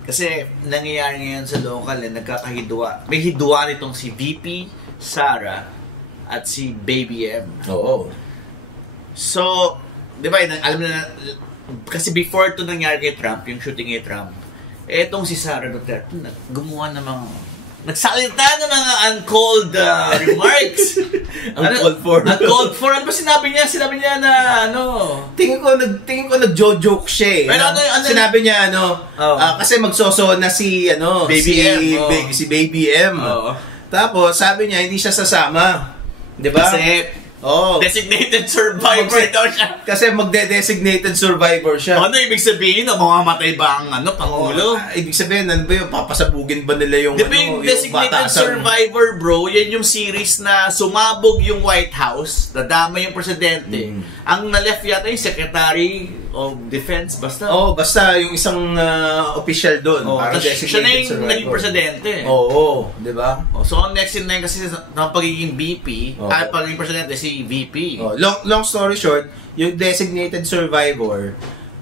Kasi nangyayari ngayon sa local nagkakahidwa. May hidwa nitong si VP Sara at si Baby M. Oo. So, di ba, alam na, kasi before ito nangyari kay Trump, yung shooting kay Trump, etong si Sara Duterte, gumawa ng mga nagsalita ng mga uncalled remarks. Uncalled for. Ano ba sinabi niya? Sinabi niya na Tingin ko nagjo-joke siya eh. Pero sinabi niya kasi magsoso na si Baby M. Tapos sabi niya hindi siya sasama. 'Di ba? Kasi designated survivor daw siya. Kasi magde-designated survivor siya. Ano ibig sabihin? Mamamatay ba ang Pangulo? Ibig sabihin, ano ba yung papasabugin ba nila yung yung designated survivor, bro, yan yung series na sumabog yung White House, nadama yung presidente. Ang na-left yata yung Secretary of Defense, basta. Basta yung isang official doon. Siya na yung naging presidente. Oo, di ba? So, ang next in line kasi ng pagiging VP, pagiging presidente, si VP. Long story short, yung designated survivor,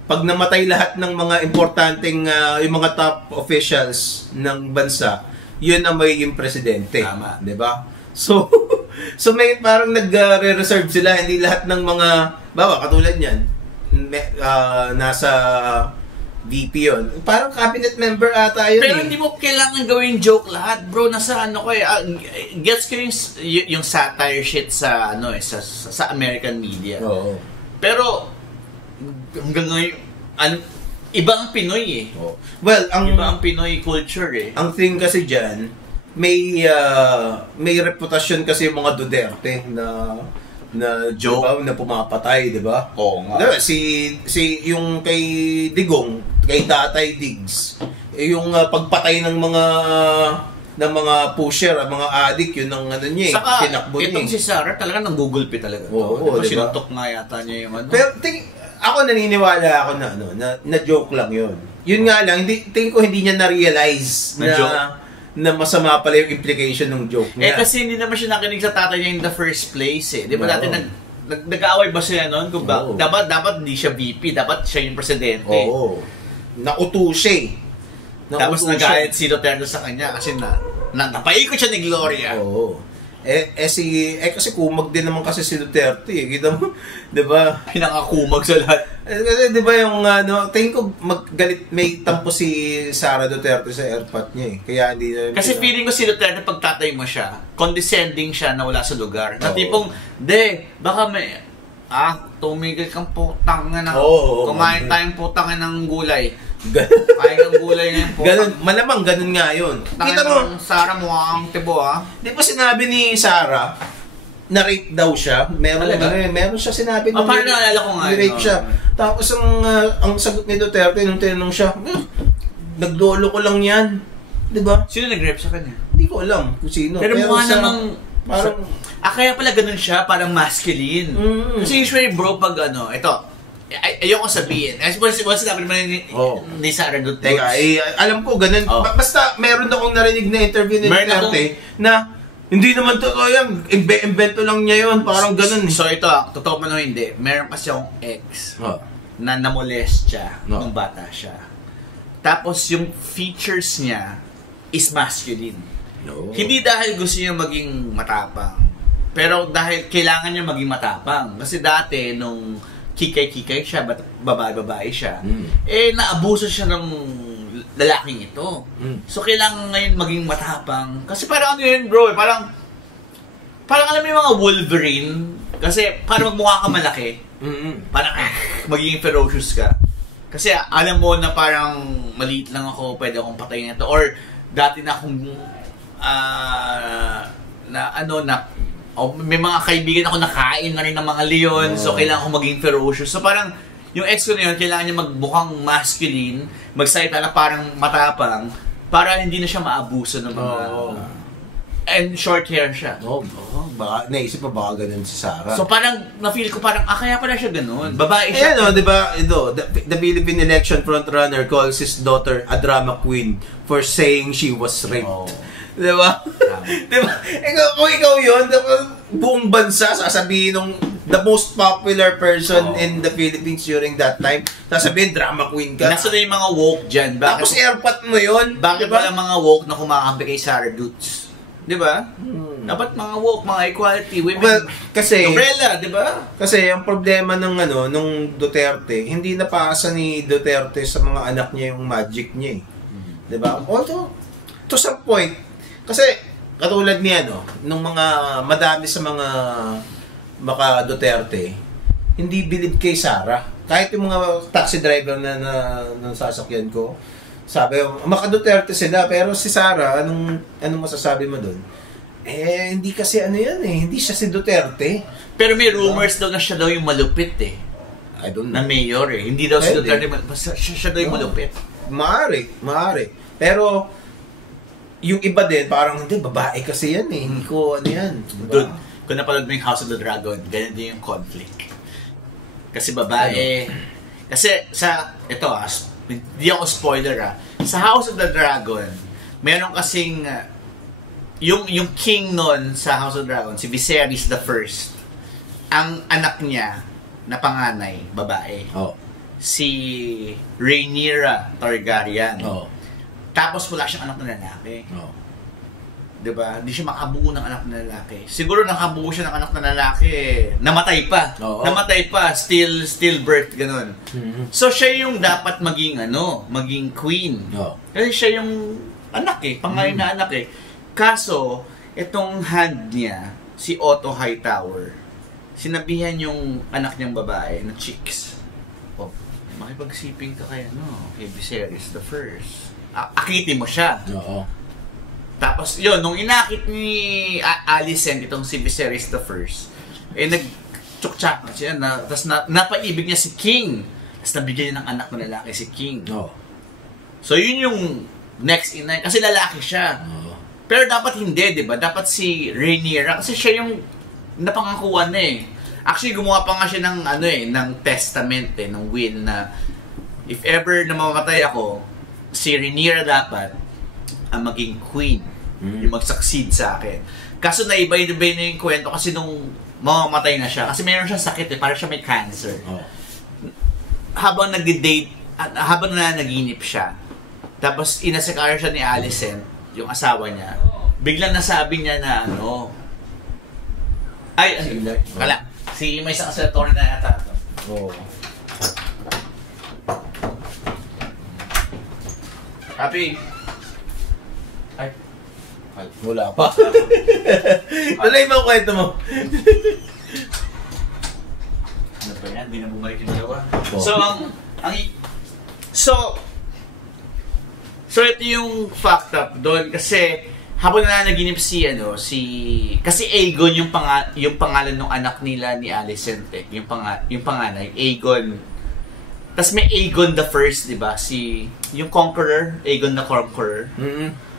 pag namatay lahat ng mga importanteng, yung mga top officials ng bansa, yun ang magiging presidente. Tama. Di ba? So may parang nagre-reserve sila, hindi lahat ng mga, katulad yan, nasa VP yun. Parang cabinet member ata yun. Pero hindi mo kailangan gawin joke lahat, bro. Nasa gets ko yung satire shit sa sa American media. Oo. Pero hanggang ngayon iba ang Pinoy eh. Well, iba ang Pinoy culture eh. Ang thing kasi diyan, may reputasyon kasi yung mga Duterte na joke na pumapatay, 'di ba? Oo nga. Diba, si yung kay Digong, kay Tatay Diggs, yung pagpatay ng mga pusher, mga addict, yun ang niya, tinakbo niya. Itong si Sara talaga nang Google Pay talaga. Oo, diba? Sinuntok nga yata niya yung Pero ako naniniwala ako na joke lang yun. Yun nga lang, tingin ko hindi niya na-realize na masama pala yung implication ng joke niya. Kasi hindi naman siya nakinig sa tatay niya in the first place eh. Di ba dati nag-aaway ba siya noon? Kung dapat hindi siya VP, dapat siya yung presidente. Oo. Nauto siya. Tapos nagalit si Duterte sa kanya kasi napaikot siya ni Gloria. Oo. Kasi kumag din naman kasi si Duterte eh. Kita mo, 'di ba? Pinakakumag sa lahat. Kasi 'di ba yung tingin ko maggalit, may tampo si Sara Duterte sa airpot niya eh. Kaya hindi na. Kasi feeling ko si Duterte pagtatay mo siya, condescending siya na wala sa lugar. Na tipong, baka may tumigil kang putang na kumain tayong putang ng gulay. Kain kang gulay na yung ganun, malamang ganun nga yun. Kita mo, Sara mo ang tibo Di ba sinabi ni Sara, na-rape daw siya? Meron siya sinabi na parang naalala ko nga. Rape siya. Tapos ang sagot ni Duterte nung tinanong siya, nagdolo ko lang yan. Di ba? Sino nag-rape sa kanya? Hindi ko alam kung sino. Pero mukha namang parang kaya pala ganun siya, parang masculine. Kasi usually bro pag ayoko sabihin. Once sinabi naman ni Sara Duterte. Teka, alam ko ganun. Basta meron akong narinig na interview ni Duterte na hindi naman totoo yan. Invento lang niya yun. Parang ganun. So ito, totoo man o hindi, meron kasi akong ex na namolest siya nung bata siya. Tapos yung features niya is masculine. Hindi dahil gusto niya maging matapang. Pero dahil kailangan niya maging matapang. Kasi dati nung kikay-kikay siya, babae-babae siya, naabuso siya ng lalaking ito. So, kailangan ngayon maging matapang. Kasi parang ano yun, bro, parang alam mo yung mga Wolverine, kasi parang magmukha ka malaki, parang magiging ferocious ka. Kasi alam mo na parang maliit lang ako, pwede akong patayin ito. Or dati na akong, may mga kaibigan ako nakain na rin ng mga leon, so kailangan ko maging ferocious. So parang, yung ex ko na yun, kailangan niya magbukang masculine, magsalita na parang matapang, para hindi na siya maabuso ng mga... And short hair siya. Baka, naisip pa baka ganun si Sarah. So parang, na-feel ko parang, kaya pala siya ganun. Babae siya. Di ba, the Philippine election frontrunner calls his daughter a drama queen for saying she was raped. Di ba? Di ba? Kung ikaw yun, buong bansa sasabihin nung the most popular person in the Philippines during that time, sasabihin, drama queen ka. Nasa na yung mga woke dyan. Tapos airpat mo yun. Bakit diba? pala mga woke na kumakampi kay Sarah Dutz? Di ba? Dapat mga woke, mga equality, women. Well, kasi, umbrella, di ba? Kasi ang problema ng nung Duterte, hindi napasa ni Duterte sa mga anak niya yung magic niya eh. Di ba? Although, to some point, kasi katulad niya, nung mga madami sa mga maka Duterte, hindi bilib kay Sarah. Kahit yung mga taxi driver na sasakyan ko, sabi, maka Duterte sila, pero si Sarah, anong masasabi mo doon? Hindi kasi hindi siya si Duterte. Pero may rumors daw na siya daw yung malupit eh. I don't know. Na mayor eh. Hindi daw si Duterte, siya daw yung malupit. Maaari. Pero, yung iba din, parang, hindi, babae kasi yan eh. Hindi ko, yan. Dude, kung napanood mo yung House of the Dragon, ganyan din yung conflict. Kasi babae, kasi ito hindi ako spoiler sa House of the Dragon, meron kasing, yung king nun sa House of the Dragon, si Viserys the First, ang anak niya, na panganay, babae, si Rhaenyra Targaryen. Tapos wala siyang anak na lalaki. Diba? Hindi siya makabuo ng anak na lalaki. Siguro nakabuo siya ng anak na lalaki, namatay pa. Namatay pa, stillbirth, ganun. So siya yung dapat maging maging queen. Kasi siya yung anak pangalan na anak Kaso, itong hand niya, si Otto Hightower, sinabihan yung anak niyang babae na chicks. Makipagsiping ka kay kay Viserys the First. Akitin mo siya. Tapos, yun, nung inakit ni Alicent itong si Viserys the First, nag-chuk-chak na siya, tapos napaibig niya si King. Tapos nabigyan niya ng anak na lalaki si King. So, yun yung next in line. Kasi lalaki siya. Pero dapat hindi, di ba? Dapat si Rhaenyra, kasi siya yung napangakuan na Actually, gumawa pa nga siya ng, ng testament ng will na if ever na mamamatay ako, si Rhaenyra dapat ang maging queen, yung mag-succeed sa akin. Kaso naiba-iba na yung kwento kasi nung mamamatay na siya, kasi mayroon siyang sakit parang siya may cancer. Habang nagde-date, habang naginip siya, tapos inasakar siya ni Alicent, yung asawa niya, biglang nasabi niya na may isang senator na yata. Happy. Wala pa. Tuloy mo ang kwento mo. Ano ba yan? Hindi na bumalik yung dalawa. So ito yung fact up doon kasi habang nanaginip kasi Aegon yung pangalan ng anak nila ni Alicent yung panganay, Aegon. Tapos may Aegon the First, di ba? Yung Conqueror, Aegon the Conqueror.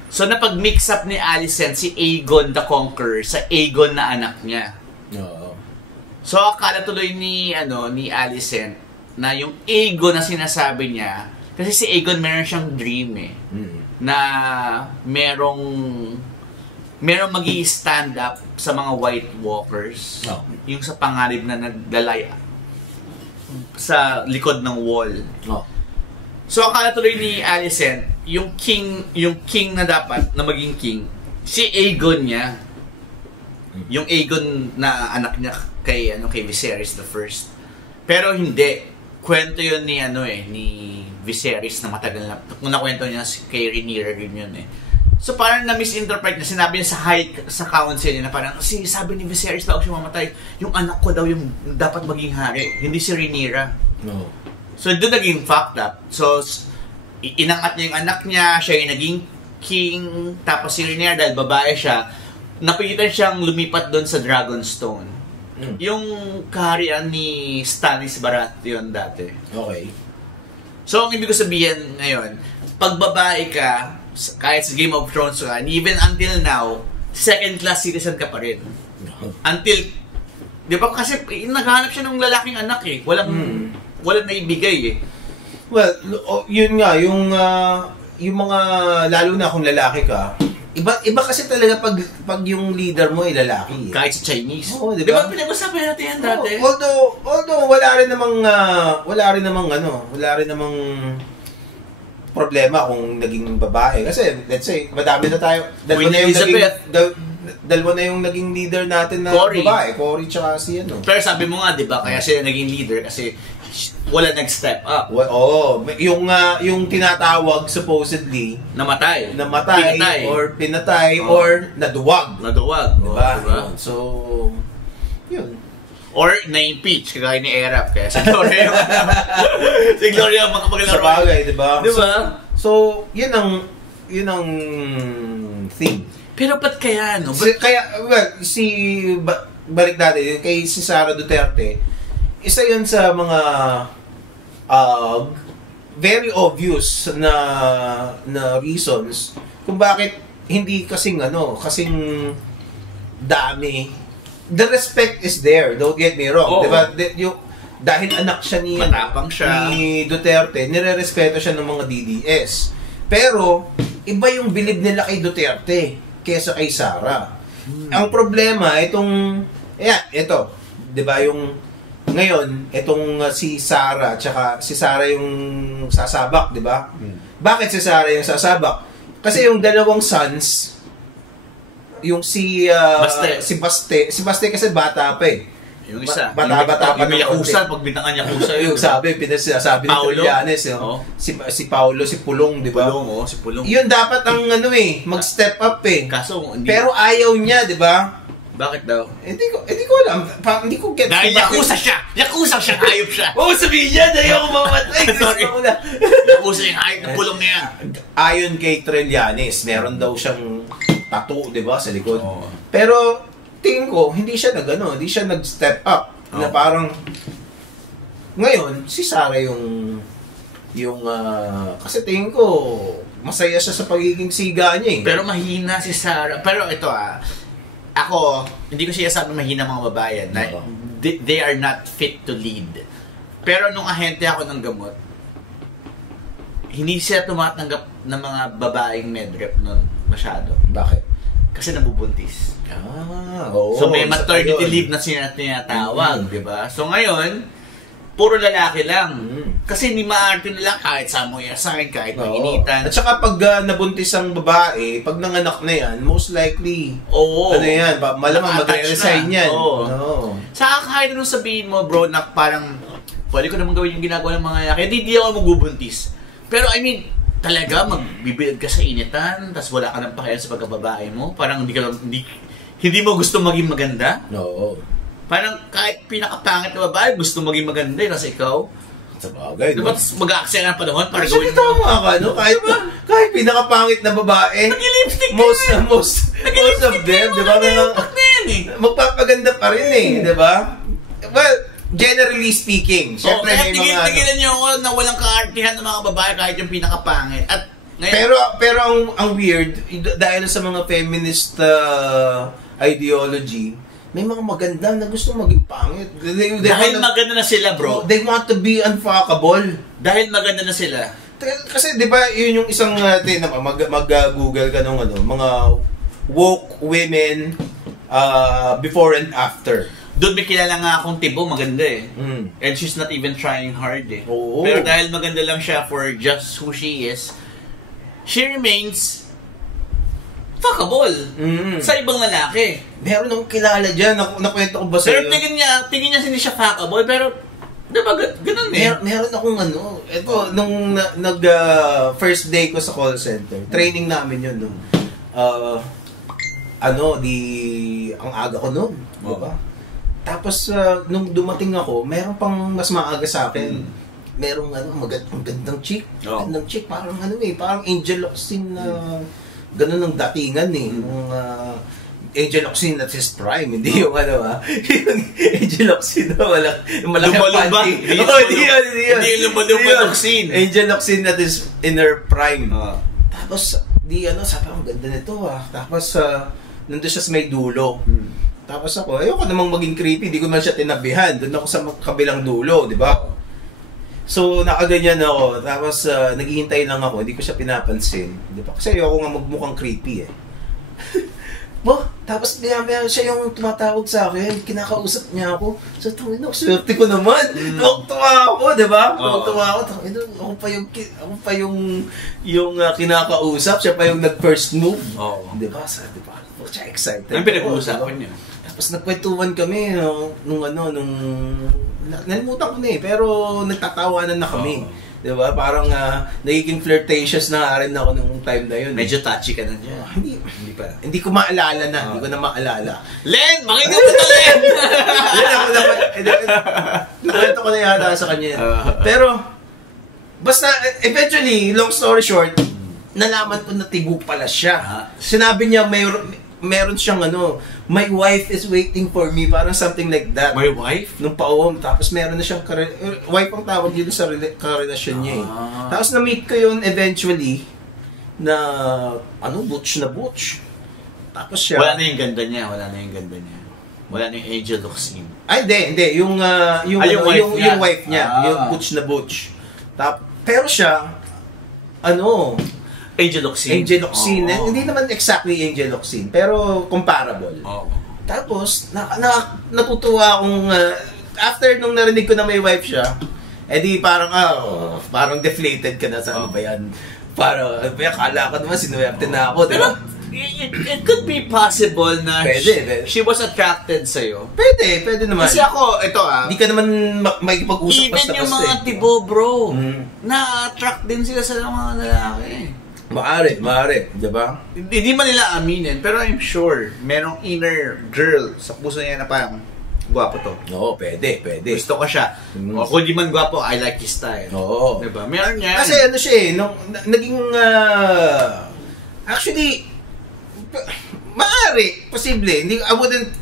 So napag-mix up ni Alicent si Aegon the Conqueror sa Aegon na anak niya. So akala tuloy ni Alicent na yung Aegon na sinasabi niya, kasi si Aegon meron siyang dream na merong magi-stand up sa mga White Walkers. Yung sa panganib na naglalay sa likod ng wall. So akala tuloy ni Alicent, yung king na dapat na maging king, si Aegon niya. Yung Aegon na anak niya kay Viserys the First. Pero hindi. kwento yun ni Viserys na matagal na, kung nakwento niya kay Rhaenyra rin yun eh. So parang na-misinterpret na sinabi niya sa council niya na parang, sabi ni Viserys bago siya mamatay, yung anak ko daw yung dapat maging hari, hindi si Rhaenyra. No. So doon naging fucked up. So inangat niya yung anak niya, siya yung naging king, tapos si Rhaenyra dahil babae siya, napilitan siyang lumipat doon sa Dragonstone. Yung kaharian ni Stannis Baratheon dati. Okay. So, ang ibig ko sabihin ngayon, pag babae ka, kahit sa Game of Thrones ka, and even until now, second-class citizen ka pa rin. Until, di ba? Kasi naghahanap siya ng lalaking anak eh. Walang naibigay eh. Well, yun nga, yung mga, lalo na kung lalaki ka, iba kasi talaga pag yung leader mo ay lalaki. Kahit sa Chinese. Oo, di ba pinag-usapan natin yan dati? Although wala rin namang problema kung naging babae. Kasi let's say, madami na tayo. Dalawa na yung naging leader natin na Cory. babae. Cory tsaka si ano. Pero sabi mo nga, di ba, kaya siya naging leader kasi wala nag-step up. Yung tinatawag supposedly Namatay. Pinatay or naduwag. Diba? So, yun. Or na-impeach, kagaya ni Erap. Kaya si Gloria si Gloria makapaglaro. Sa bagay, diba? Diba? So, yun ang thing. Pero ba't kaya, no? Balik natin, kay si Sara Duterte, isa yun sa mga very obvious na reasons kung bakit hindi kasing dami. The respect is there, don't get me wrong. Diba? Dahil anak siya ni Duterte, nire-respeto siya ng mga DDS. Pero, iba yung bilib nila kay Duterte kesa kay Sara. Ang problema, ito, di ba ngayon, si Sara, tsaka si Sara yung sasabak, di ba? Bakit si Sara yung sasabak? Kasi yung dalawang sons, yung si Baste kasi bata pa eh. Yung isa. Bata pa. Yung Yakuza, pag bintangan Yakuza yun. Yung sabi ni Trillanes, si Paulo, si Pulong, di ba? Si Pulong. Yun dapat ang mag-step up eh. Kaso, pero ayaw niya, di ba? Bakit daw? Hindi ko alam. Hindi ko get. Dahil Yakuza siya! Hayop siya! Oo, sabihin niya, dahil ako mamatay. Sorry. Yakuza yung hayop ng Pulong na yan. Ayon kay Trillanes, meron daw siyang tattoo, di ba, sa likod. Pero, tingin ko, hindi siya nag-step up. Na parang, ngayon, si Sara kasi tingin ko, masaya siya sa pagiging siga niya eh. Pero mahina si Sara. Pero ito ako, hindi ko siya sabi mahina mga babae. They are not fit to lead. Pero nung ahente ako ng gamot, hindi siya tumatanggap ng mga babaeng medrep nun masyado. Bakit? Kasi nabubuntis. Oo. So may maternity leave na tinatawag, di ba? So ngayon, puro lalaki lang. Kasi ni maarte nila kahit sa mo yasain, kahit maginitan. At saka pag nabuntis ang babae, pag nanganak na yan, most likely, malamang magre-resign yan. Saka kahit anong sabihin mo, bro, na parang, pwede ko naman gawin yung ginagawa ng mga lalaki, hindi ako magbubuntis. Pero I mean, talaga, magbibilad ka sa initan, tapos wala ka ng pakialam sa pagkababae mo, parang hindi mo gusto maging maganda. Parang kahit pinakapangit na babae, gusto maging maganda kasi ikaw. Sa bagay, diba? Tapos mag-aaksaya ng panahon para gawin mo. Tama ka, no? Kahit pinakapangit na babae, nag-lipstick most of them, di ba? Magpapaganda pa rin eh, di ba? Well, generally speaking, syempre kaya tigilan niyo ako na walang kaartihan ng mga babae kahit yung pinakapangit. At ngayon, pero ang weird, dahil sa mga feminist ideology, may mga maganda na gusto maging pangit. Dahil maganda na sila, bro. They want to be unfuckable. Dahil maganda na sila. Kasi 'di ba, yun yung isang mag-Google ka ng mga woke women before and after. Doon may kilala nga akong tibo, maganda eh. And she's not even trying hard eh. Oo. Pero dahil maganda lang siya for just who she is, she remains fuckable sa ibang lalaki. Meron akong kilala dyan, nakwento ko ba sa'yo? Pero tingin niya hindi siya fuckable, pero Diba, ganun eh. Meron akong nung first day ko sa call center, training namin yun nung, ang aga ko nun, diba? Tapos, nung dumating ako, meron pang mas maaga sa akin. Merong magandang chick. Magandang chick, parang parang Angel Locsin na ganun ang datingan eh. Angel Locsin at his prime, hindi yung yung Angel Locsin na malaking panty. Hindi yung lumba-lumba Locsin. Angel Locsin at his inner prime. Tapos, sabi ko, ganda nito Tapos, nandun siya sa may dulo. Tapos ako, ayoko namang maging creepy, di ko man siya tinabihan. Doon ako sa kabilang dulo, di ba? So, nakaganyan ako. Tapos, naghihintay lang ako, hindi ko siya pinapansin. Di ba? Kasi ayoko nga magmukhang creepy eh. Tapos siya yung tumatawag sa akin, kinakausap niya ako. So, swerte ko naman. Tuwa ako, di ba? Tuwa ako. Ako pa yung kinakausap, siya pa yung nag-first move. Di ba? Siya excited. Ang pinag-uusapan niya. Tapos nagkwentuhan kami nung nalimutan ko na eh, pero nagtatawanan na kami. Diba? Parang nagiging flirtatious na rin ako nung time na yun. Medyo touchy ka na dyan. Hindi pa. Hindi ko maalala na. Hindi ko na maalala. Len! Makinig mo ito, Len! Nakwento ko na yata sa kanya. Pero, basta, eventually, long story short, nalaman ko na tigo pala siya. Sinabi niya, meron siyang my wife is waiting for me, parang something like that. My wife? Nung paom, tapos meron na siyang wife ang tawag dito sa karelasyon niya eh. Tapos na-meet ko yun eventually na butch na butch. Tapos siya wala na yung ganda niya. Wala na yung Angel Locsin. Ay, hindi. Yung wife niya. Yung butch na butch. Pero siya Angel Locsin. Hindi naman exactly Angel Locsin, pero comparable. Tapos, natutuwa akong, after nung narinig ko na may wife siya, edi parang deflated ka na sa ano ba yan. Parang, akala ko naman sinuwerte na ako, di ba? It could be possible na she was attracted sa'yo. Pwede naman. Kasi ako, hindi ka naman makikipag-usap basta-basta. Even yung mga tibo, bro, na-attract din sila sa mga lalaki. Maaari, di ba? Hindi man nila aminin, pero I'm sure merong inner girl sa puso niya na parang gwapo to. Oo, pwede. Gusto ko siya. O kung di man gwapo, I like his style. Oo. Diba? Meron niya. Kasi siya naging actually maaari, posible. I wouldn't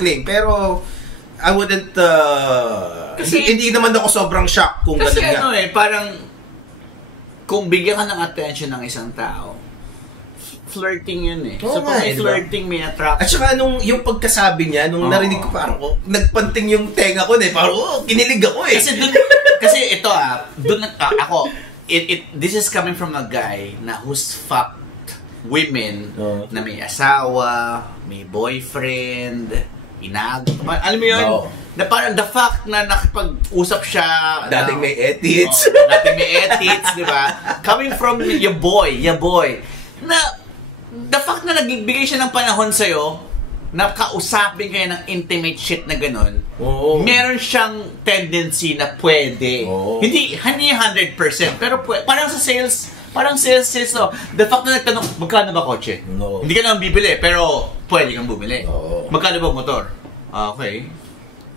claim, pero I wouldn't kasi hindi naman ako sobrang shock kung ganun nga. Kasi parang kung bigyan ka ng attention ng isang tao, flirting yun eh. So pag may flirting, may attraction. At saka yung pagkasabi niya, nung narinig ko parang, nagpanting yung tenga ko na eh. Parang, kinilig ako eh. Kasi ito ako, this is coming from a guy na who's fucked women na may asawa, may boyfriend, alam mo yun? Na parang the fact na nakipag-usap siya dating may edits di ba? Coming from your boy na the fact na nagbibigay siya ng panahon sa'yo na kausapin kayo ng intimate shit na gano'n, meron siyang tendency na pwede. Hindi 100%, pero parang sa sales, no? The fact na nagtanong, magkano ba kotse? Hindi ka naman bibili, pero pwede kang bumili. Magkano ba motor? Okay.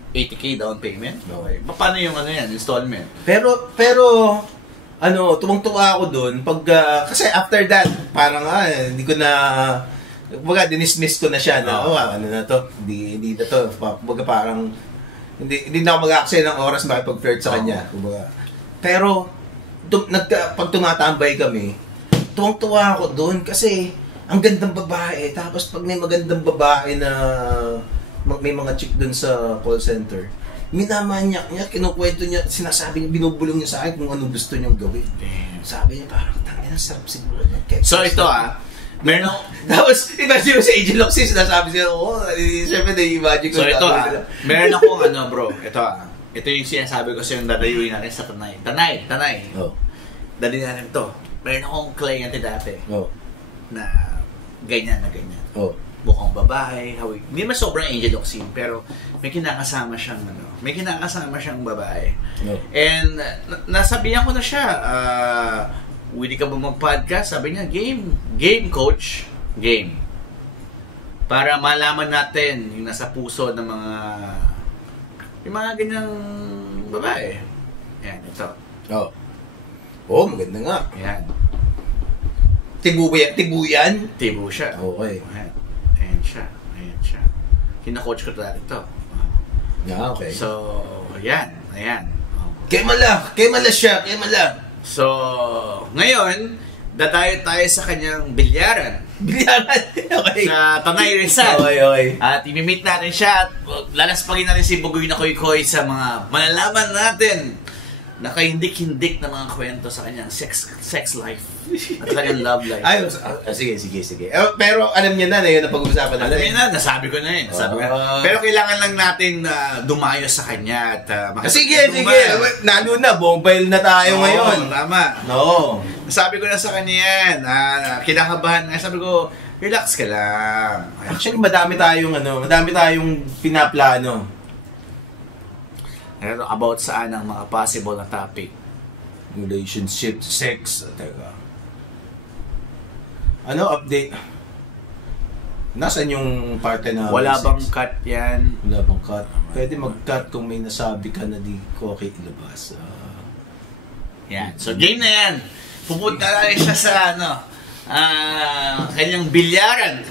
80k down payment? Okay. Paano yung installment? Pero tuwang-tuwa ako doon pag kasi after that, parang hindi ko na dinismiss ko na siya na na to, hindi na to. Parang hindi na ako mag-aaksaya ng oras makipag-flirt sa kanya. Pero pag tumatambay kami, tuwang-tuwa ako doon kasi ang gandang babae. Tapos pag may magandang babae na may mga chick dun sa call center, minamanyak niya, kinukwento niya, sinasabi niya, binubulong niya sa akin kung ano gusto niyang gawin. Sabi niya, parang, tangin, sarap siguro niya. So ito meron tapos, imagine mo sa Angel Locsin, sinasabi siya, syempre na-imagine ko. So ito meron akong bro, ito yung sinasabi ko sa yung dadayuin natin sa Tanay. Dadayuin natin ito. Meron akong client dati na ganyan. mukhang babae. Hindi man sobrang angel of sin, pero may kinakasama siyang babae. No. And nasabihan ko na siya, willing ka ba mag-podcast? Sabi niya, game coach, game. Para malaman natin yung nasa puso ng mga ganyang babae. Yan, ito. Maganda nga. Yan. Tibo yan? Tibo siya. Okay. Ayan siya. Kina-coach ko talaga ito. Okay. So, ayan. Kemala siya. So, ngayon, dadayo tayo sa kanyang bilyaran. Okay. Sa Tanay Rizal. Okay. At imimit natin siya at lalaspagin natin si Bugoy na Koy sa mga malalaman natin na kahindik-hindik na mga kwento sa kanyang sex life at kanyang love life. Sige. Pero alam niya na yun na pag-uusapan natin. Alam niya na, nasabi ko na yun. Pero kailangan lang natin dumayo sa kanya at Sige. Lalo na, bombail na tayo ngayon. Tama. No. Sabi ko na sa kanya yan, kinakabahan nga. Sabi ko, relax ka lang. Actually, madami tayong pinaplano. About saan ang mga possible na topic? Relationship, sex, teka. Update? Nasaan yung parte na... Wala bang cut yan? Wala bang cut? Pwede mag-cut kung may nasabi ka na di ko okay ilabas. Yan. So, game na yan. Pupunta na siya sa kanyang bilyaran.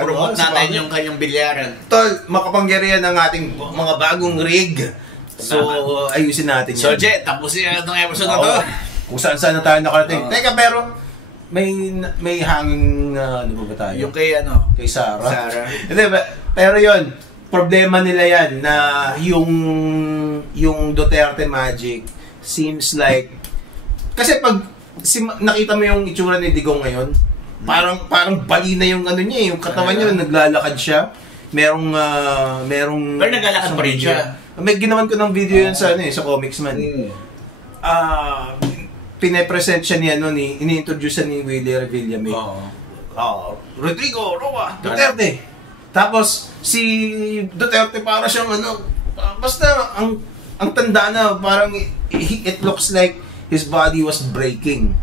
Promote natin yung kanyang bilyaran. Tol, makapangyarihan ang ating mga bagong rig. So, ayusin natin yan. So, Jet, tapusin na itong episode na to. Kung saan na tayo nakarating. Teka, pero may hanging ano ba tayo? Yung kay Kay Sarah. Hindi ba? Pero yun, problema nila yan na yung Duterte Magic seems like kasi pag nakita mo yung itsura ni Digong ngayon, parang bali na yung niya, yung katawan niya, naglalakad siya. Merong pero naglalakad pa rin siya. May ginawan ko ng video yun sa Comics Man. Pine-present siya ni ini-introduce ni Willie Revillame. Rodrigo Roa Duterte. Tapos si Duterte para siyang basta ang tanda na parang it looks like his body was breaking.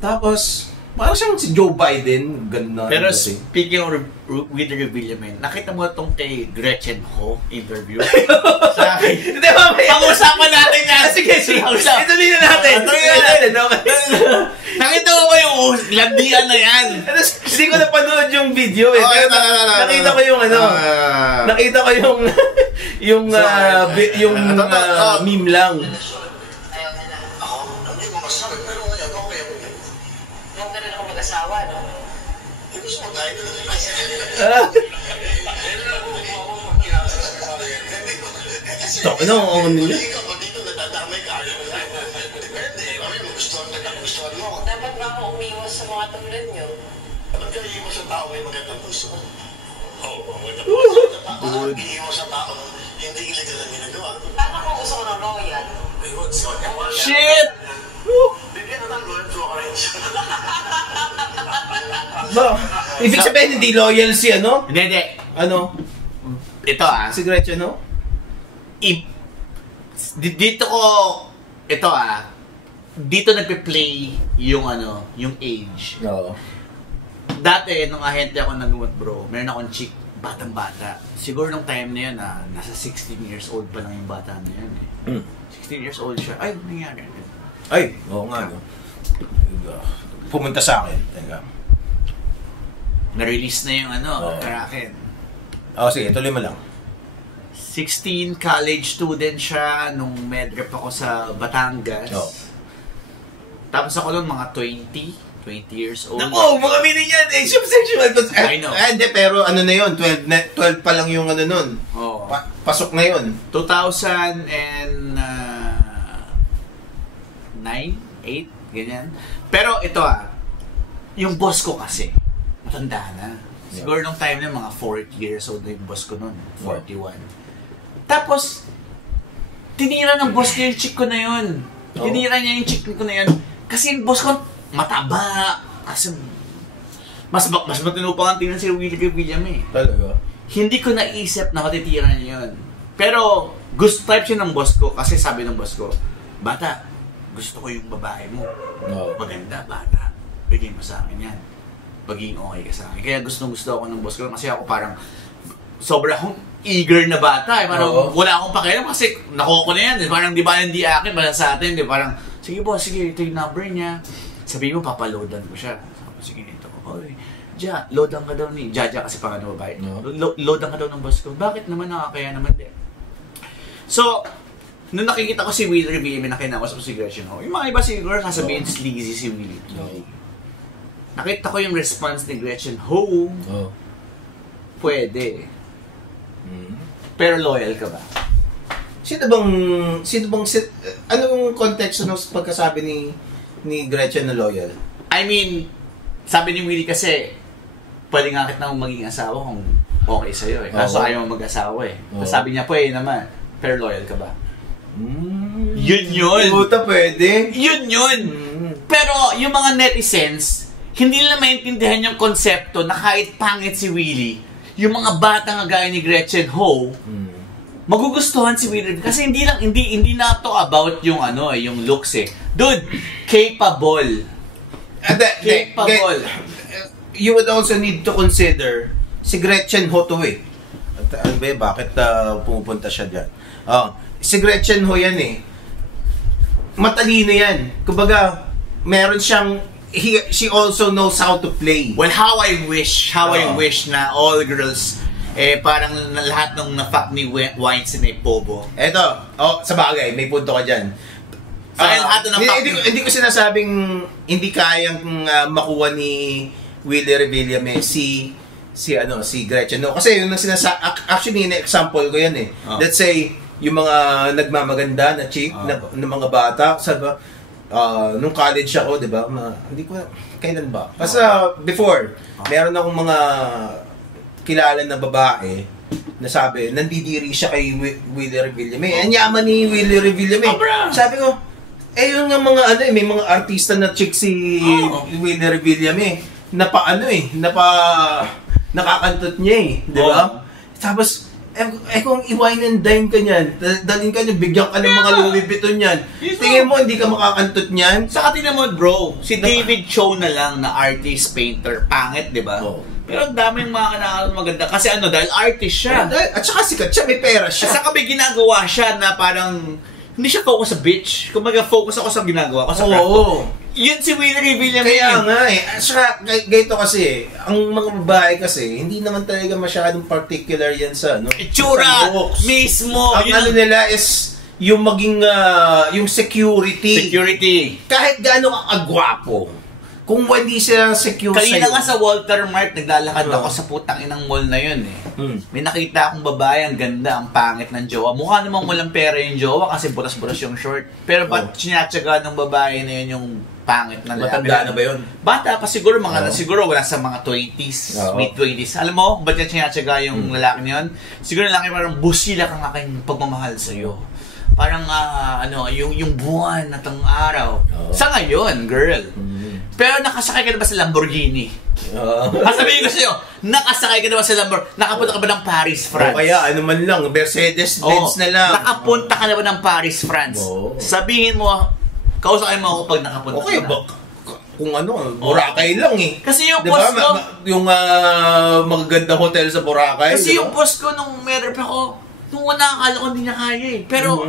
Tapos parang siyang si Joe Biden, ganun na. Pero speaking of Willie Revillame, nakita mo itong kay Gretchen Ho interview? Sa akin. Hindi ba? Pag-usapan natin yan. Sige. Ito din natin. Nakita mo ba yung landian na yan? Hindi ko napanood yung video eh. Nakita ko yung nakita ko yung meme lang. Asawa, no? Gusto mo tayo na dapat nga ako umiwas sa mga tulad nyo. Dapat ka iiwas sa tao may magandang puso. Magandang puso. Iiwas sa tao hindi illegal ang ginagawa. Paano kung gusto ko ng loyal? Shit! Bigyan na ng loyal to orange. Ibig sabihin hindi loyal si Hindi. Ito si Gretchen, dito nagpe-play yung yung age. Oo. Dati nung ahente ako bro, meron akong chick, batang-bata. Siguro nung time na yun, nasa 16 years old pa lang yung bata na yun eh. 16 years old siya. Ay, nangyari. Ay, oo nga pumunta sa akin. Teka. Na-release na yung Kraken. Sige, tuloy mo lang. 16, college student siya nung medrep ako sa Batangas. Tapos ako nun mga 20 years old. Mga mini yan, sexual. I know. Hindi, pero na yun, 12 pa lang yung nun. Pasok na yun. 2009, 8, ganyan. Pero ito yung boss ko kasi, matanda na. Siguro nung time na mga 40 years old na yung boss ko nun, 41. Tapos, tinira ng boss niya yung chick ko na yun. Tinira niya yung chick ko na yun. Kasi yung boss ko, mataba. Kasi, Mas matino pa ang tingnan si Willie Revilla eh. Talaga? Hindi ko naisip na matitira niya yun. Pero, gusto type siya ng boss ko kasi sabi ng boss ko, bata, gusto ko yung babae mo. No. Maganda, bata. Bigyan mo sa akin yan. Pagiging okay ka sa akin. Kaya gusto ako ng boss ko kasi ako parang sobra akong eager na bata. Parang wala akong pakialam kasi nakuha ko na yan. Parang di ba hindi akin, para sa atin. Di parang, sige boss, sige, ito yung number niya. Sabihin mo, papaloadan ko siya. Sige, ito. Okay. Loadan ka daw ni Jaja kasi pangalan babae. No. Loadan ka daw ng boss ko. Bakit naman nakakaya naman din? So, nung nakikita ko si Willie Revilla, may nakinawas ko si Gretchen Ho. Yung mga iba siguro sasabihin sleazy si Willie. No. Nakita ko yung response ni Gretchen Ho. Pwede. Pero loyal ka ba? Anong konteksto ng pagkasabi ni Gretchen na loyal? I mean, sabi ni Willie kasi, pwede nga kita maging asawa kung okay sa'yo eh. Kaso ayaw mo mag-asawa eh. Sabi niya, pwede naman. Pero loyal ka ba? Yun. Puta, pwede. Yun. Pero yung mga netizens, hindi nila maintindihan yung konsepto na kahit pangit si Willie, yung mga bata nga gaya ni Gretchen Ho, magugustuhan si Willie kasi hindi na to about yung yung looks eh. Dude, capable. You would also need to consider si Gretchen Ho to eh. Ano ba, bakit pumupunta siya dyan? Si Gretchen Ho yan eh. Matalino yan. Kumbaga, meron siyang she also knows how to play. Well, how I wish na all girls parang lahat ng na-fuck ni Weinstein ay bobo. Eto, sa bagay, may punto ka dyan. Hindi ko sinasabing hindi kayang makuha ni Willie Revilla si Gretchen. No, kasi yung actually example ko yan eh. Let's say yung mga nagmamaganda na chick na mga bata, sabi nung college ako, 'di ba? Hindi ko kailan ba? Kasi before, meron akong mga kilala na babae na sabi, nandidiri siya kay Willie Revilla. Ang yaman ni Willie Revilla. Sabi ko, yung mga may mga artista na chick si Willie Revilla nakakantot niya eh, di ba? Tapos kung i-wine and dine ka niyan, dalhin ka niya, bigyan ka ng mga Louis Vuitton niyan. Tingin mo hindi ka makakantot niyan? Saka tingnan mo bro, si David Cho na lang na artist, painter, pangit, di ba? Pero ang daming mga kanakalan maganda kasi dahil artist siya. At saka sikat siya, may pera siya. At saka may ginagawa siya na parang hindi siya focus sa bitch. Kung focus ako sa ginagawa ko sa craft. Yun si Willie Revilla. Kaya nga eh. Saka, ganito kasi, ang mga babae kasi, hindi naman talaga masyadong particular yan sa, itsura! Mismo! Ang nila is, yung maging, yung security. Kahit gaano ka agwapo, kung hindi sila secure sa'yo. Kanina nga sa Walter Mart, naglalakad ako sa putang inang mall na yun eh. May nakita akong babae, ang ganda, ang pangit ng jowa. Mukha namang walang pera yung jowa kasi buras-buras yung short. Pero ba't sinatsaga ng babae na yun yung pangit na lalaki? Matanda na ba yun? Bata pa siguro, siguro wala sa mga 20s, mid-20s. Alam mo, ba't yan sinatsaga yung lalaki na yun? Siguro lalaki parang busila kang aking pagmamahal sa'yo. Parang yung buwan at ang araw. Sa ngayon, girl. Pero nakasakay ka na ba sa Lamborghini? Sabihin ko sa'yo, nakasakay ka na ba sa Lamborghini? Nakapunta ka ba ng Paris, France? Kaya ano man lang, Mercedes-Benz na lang. Nakapunta ka na ba ng Paris, France? Sabihin mo, kausapin mo ako pag nakapunta ka na. Kung Boracay lang eh. Kasi yung post ko, yung magagandang hotel sa Boracay. Kasi yung post ko nung meron pa ako, nung akala ko hindi niya kaya eh. Pero,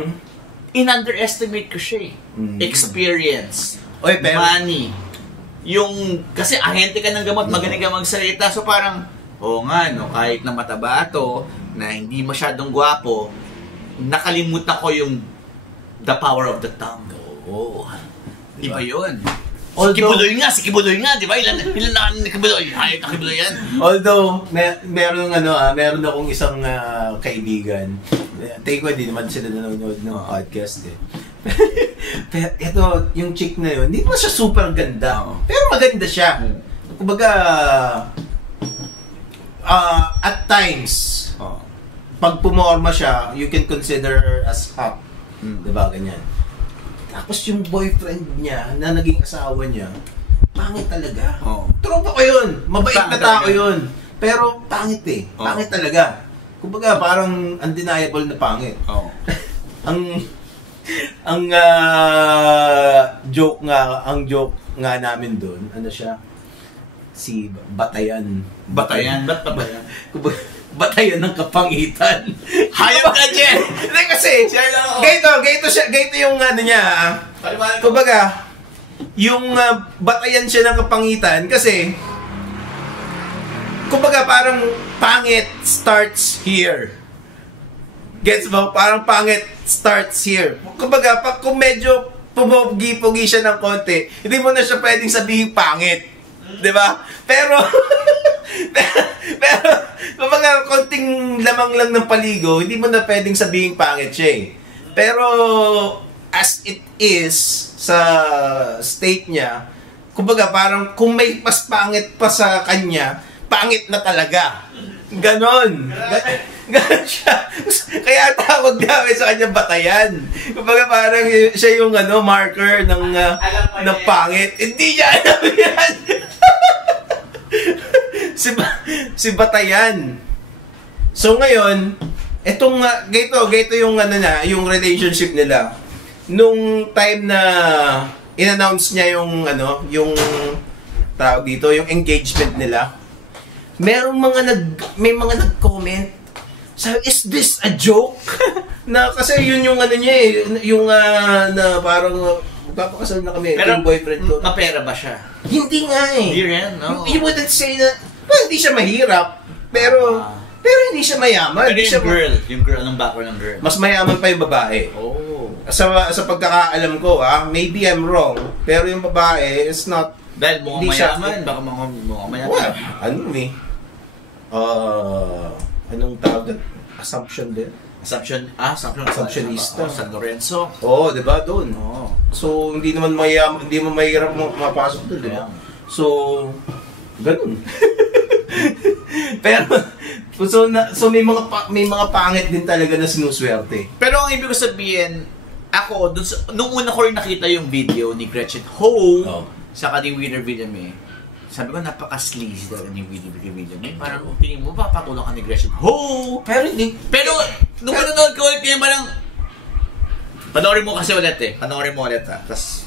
in-underestimate ko siya eh. Experience. Money. Kasi ahente ka ng gamot, magaling ka magsalita. So parang, kahit na mataba to, na hindi masyadong gwapo, nakalimutan ko yung the power of the tongue. Di ba yun? Si Kibuloy nga, di ba? Ilan na ni Kibuloy? Hayat na Kibuloy yan. Although, meron akong isang kaibigan. Take ko, hindi naman sila nanonood ng podcast eh. Pero ito, yung chick na yun, hindi mo siya super ganda. Pero maganda siya. Kumbaga, at times, pag pumorma siya, you can consider her as hot. Diba, ganyan. Tapos yung boyfriend niya, na naging asawa niya, pangit talaga. tropa ko yun. Mabait na tao yun. Pero pangit eh. Pangit talaga. Kumbaga, parang undeniable na pangit. Oh. ang joke nga namin doon, ano siya? Si Batayan. Batayan? Ba't Batayan? Batayan ng kapangitan. Hayop ka, Jen! Hindi kasi, ganito yung ano niya. Kumbaga, yung batayan siya ng kapangitan kasi, kumbaga parang pangit starts here. Gets mo? Parang pangit starts here. Kumbaga, kung medyo pumogi-pogi siya ng konti, hindi mo na siya pwedeng sabihin pangit. Diba? Pero, kumbaga, konting lamang lang ng paligo, hindi mo na pwedeng sabihin pangit siya eh. Pero, as it is, sa state niya, kumbaga, parang kung may mas pangit pa sa kanya, pangit na talaga. Ganon. Ganon siya. Kaya tawag namin sa kanya Batayan. Kumbaga parang siya yung marker ng pangit. Hindi niya alam yan. si Batayan. So ngayon, etong gaito yung yung relationship nila. Nung time na in-announce niya yung tawag dito, yung engagement nila. May mga nag-comment. Sabi, is this a joke? Na kasi yun yung niya eh, yung na parang magpapakasal na kami. Pero yung boyfriend ko. mapera ba siya? Hindi nga eh. Hindi rin, no? You wouldn't say na, well, hindi siya mahirap, pero hindi siya mayaman. Pero yung girl, anong background ng girl? Mas mayaman pa yung babae. Oh. Sa pagkakaalam ko, maybe I'm wrong, pero yung babae is not. Dahil mukhang mayaman, baka mukhang mayaman. Well, anong tawag doon? Assumption din. Assumptionista. San Lorenzo. Oo, di ba doon? Oo. So, hindi mo mahirap mapasok doon, di ba? So, ganun. Pero, so may mga pangit din talaga na sinuswerte. Pero ang ibig ko sabihin, ako, nung una ko rin nakita yung video ni Gretchen Ho, sa kanyang winner video me, sabi ko, napaka-sleazy talaga ni video me. Parang kung tingin mo, papatulong ka ni Gretchen Ho! Pero nung pinanood ko ulit, kaya parang, panoorin mo kasi ulit eh. Panoorin mo ulit Tapos,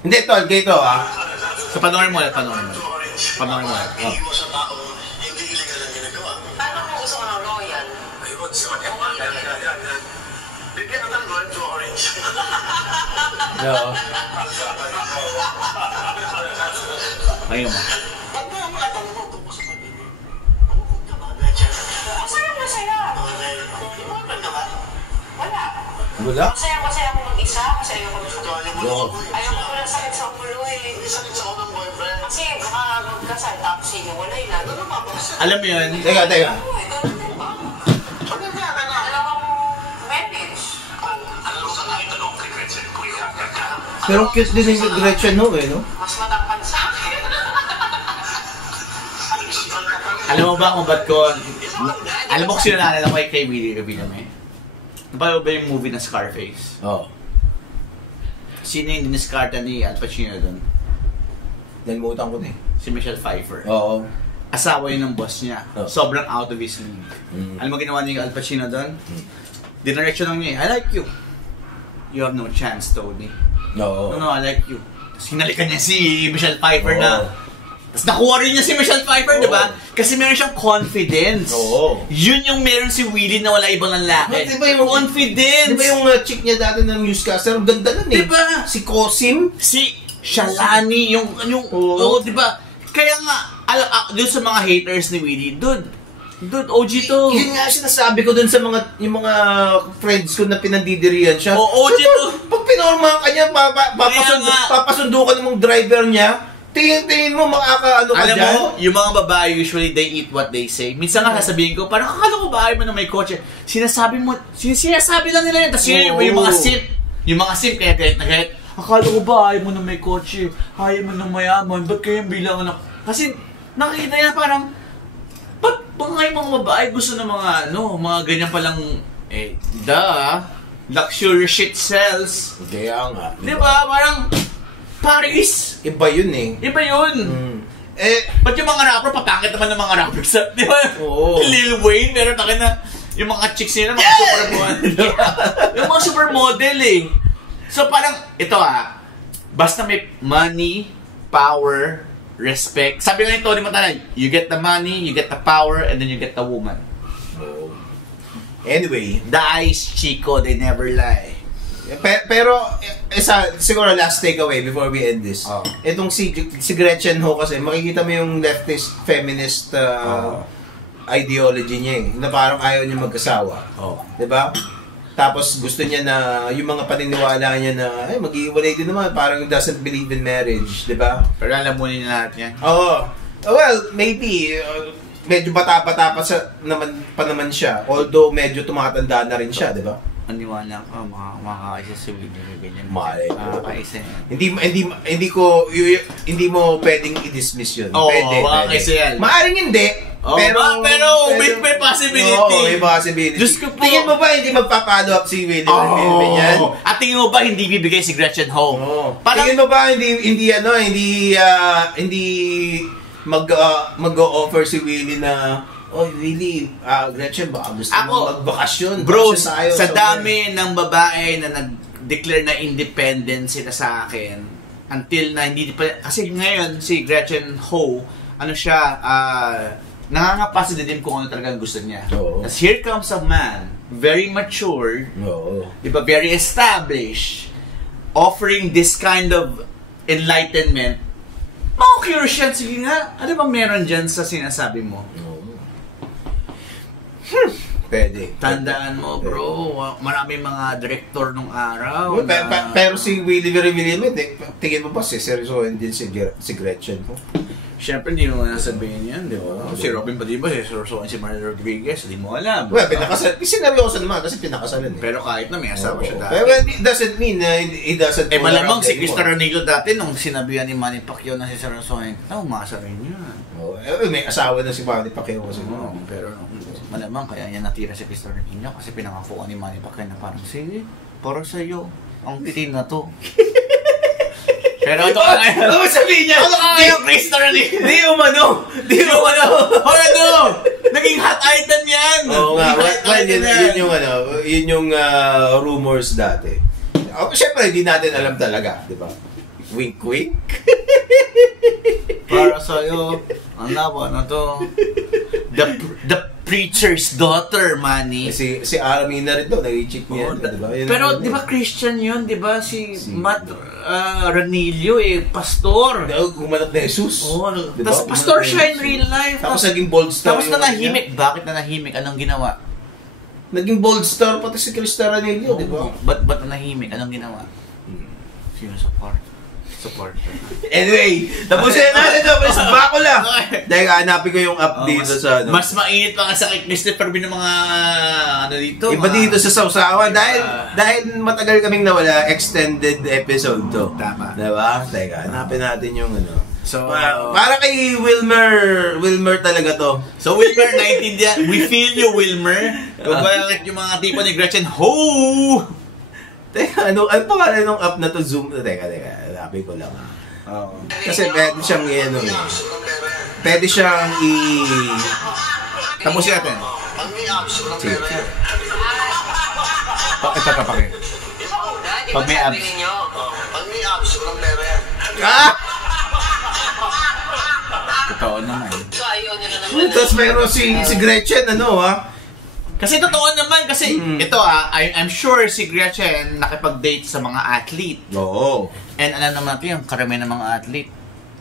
hindi, tol, ganito So, panoorin mo ulit. Panoorin mo ulit. Hindi mo sa tao, hindi illegal ang ginagawa. Paano kung gusto ko ng royal? Ayun, bigyan na ng royal to orange. Ayun mo. Pag mo ang alam mo, tungkol sa pag-ibig. Pagkukog ka ba, Gretchen? Masaya. Iwanan ka ba? Wala. Wala? Masaya ako mag-isa. Masaya ako mag-isa. Ayaw mo Ayoko ng sakit sa ulo eh. Hindi sakit sa unang boyfriend. Kasi baka magkasal tapos hiwalay na. Ano mapapasal? Alam mo yun? Teka. Oo, ganun din ba? Ano na? Alam akong manage. Alam mo sa akin, tanong kay Gretchen, kung ikakag ka. Pero cute din yung Gretchen Ho eh, no? Mas matangkad sa akin. Alam mo ba kung ba't ko... Alam mo kung sino naalala ko kay Willie Revillame? Napalo ba yung movie na Scarface? Oo. Sino yung diniskarta ni Al Pacino doon? Nalimutan ko na eh. Si Michelle Pfeiffer. Oo. Asawa yun ng boss niya. Oh. Sobrang out of his league. Alam mo ginawa niya yung Al Pacino doon? Dinirection lang niya, I like you. You have no chance, Tony. Oo. No, I like you. Tapos hinalikan niya si Michelle Pfeiffer na. Tapos nakuha rin niya si Michelle Pfeiffer, di ba? Kasi meron siyang confidence. Oo. Yun yung meron si Willie na wala ibang lalaki. Di ba yung confidence? Di ba yung chick niya dati ng newscaster? Ang ganda nun eh. Di ba? Si Cosim? Si Shalani, yung di ba? Kaya nga, doon sa mga haters ni Willie, dude, OG to. Yun nga sinasabi ko dun sa yung mga friends ko na pinandidirihan siya. OG to. Pag pinormahan ka niya, papasundo ka ng driver niya, tingin mo makakaano ka alam dyan? mo, yung mga babae, usually they eat what they say. Minsan nga sasabihin ko, parang kakala ko bahay mo na may kotse. Sinasabi lang nila yun. Tapos yung mga simp, kaya kahit na kahit, akala ko bahay mo na may kotse, ayaw mo na mayaman, ba't kayong bilang anak? Kasi nakikita niya parang, ba't mga babae gusto ng mga ganyan palang, luxury shit sells. Kaya nga. Diba? Parang, Paris! Iba yun eh. Iba yun! Ba't yung mga rapper, papangit naman ng mga rappers, di ba? Oo. Lil Wayne, pero takin na, yung mga chicks nila, mga supermodel. Yung mga supermodel So parang, ito basta may money, power, respect. Sabi nga ni Tony Montana, you get the money, you get the power, and then you get the woman. Anyway. The eyes, Chico, they never lie. Pero siguro last takeaway before we end this. Itong si Gretchen Ho kasi makikita mo yung leftist feminist ideology niya na parang ayaw niya mag-asawa. 'Di ba? Tapos gusto niya na yung mga paniniwala niya na mag-iwalay din naman, parang doesn't believe in marriage, 'di ba? Pero alam mo niyo lahat 'yan. Well, maybe medyo bata-bata pa naman siya. Although medyo tumatanda na rin siya, 'di ba? Maniwala ka, makakaisa si Willie, ganyan. Makakaisa yan. Hindi mo pwedeng i-dismiss yun. Pwede. Makakaisa yan. Maaring hindi. Pero may possibility. May possibility. Diyos ko po. Tingin mo ba hindi magpa-follow up si Willie? At tingin mo ba hindi bibigay si Gretchen Ho? Tingin mo ba hindi mag-offer si Willie na Willie, Gretchen, baka gusto mo magbakasyon. Bro, sa dami ng babae na nag-declare na independent sila sa akin, until na hindi pa, kasi ngayon, si Gretchen Ho, nangangapa si Didim kung ano talagang gusto niya. As here comes a man, very mature, diba, very established, offering this kind of enlightenment. Curious yan, sige nga, ano bang meron dyan sa sinasabi mo? Pwede. Tandaan mo, bro, maraming mga director nung araw. Pero si Willie Villamil, tingin mo ba seryosohin din si Gretchen mo? Siyempre, hindi mo nasabihin yan, di ba? Si Robin pa di ba, seryosohin si Mario Rodriguez, hindi mo alam. Well, sinabiyosan naman kasi pinakasalan. Pero kahit na may asawa siya dati. Well, it doesn't mean na it doesn't. Malamang si Cristo Ranillo dati nung sinabihan ni Manny Pacquiao na si seryosohin, umasa rin yan. May asawa na si Manny Pacquiao kasi. Pero malamang kaya yan natira si Cristo Ranillo kasi pinangakuan ni Manny Pacquiao na parang, sige, para sa'yo, ang titin na to. Pero ito ka ngayon. Ano sabihin niya? Ano ka ngayon, Cristo Ranillo? Di umano. Naging hot item yan. Oo nga. Yun yung rumors dati. Siyempre, hindi natin alam talaga. Di ba? Wink, wink. Para sa'yo, ang laban na to. The preacher's daughter, Manny. Si Armin na rin to, nag-i-chick niya. Diba? Pero di ba Christian yun, di ba? Si Matt Ranillo, pastor. Gumanap na Jesus. Diba? Tapos pastor siya in real life. Tapos naging bold star. Tapos nanahimik. Bakit nanahimik? Anong ginawa? Naging bold star pati si Cristo Ranillo, di ba? Ba't nanahimik? Anong ginawa? Sino support? Anyway, tapusin natin ito. Please, bako lang. Dahil hanapin ko yung app dito sa Mas mainit pa nga sa Christopher Bin ng mga dito. Iba dito sa Sausawan. Dahil matagal kaming nawala, extended episode to. Tama. Diba? Teka, hanapin natin yung So, para kay Wilmer talaga to. So, Wilmer, naintindihan. We feel you, Wilmer. Bakit yung mga tipo ni Gretchen Ho! Teka, ano pangalan ng app na to? Zoom? Teka, hanapin ko lang. Kasi pwede siyang pwede siyang Tapusin natin. Pag may abs ng pera yan. Ipapapake. Pag may abs. Pag may abs ng pera yan. Totoo naman. So, ayaw nila naman. Tapos meron si Gretchen, Kasi totoo naman, kasi ito I'm sure si Gretchen nakipag-date sa mga athlete. Oo. And alam naman natin yung karamihan ng mga athlete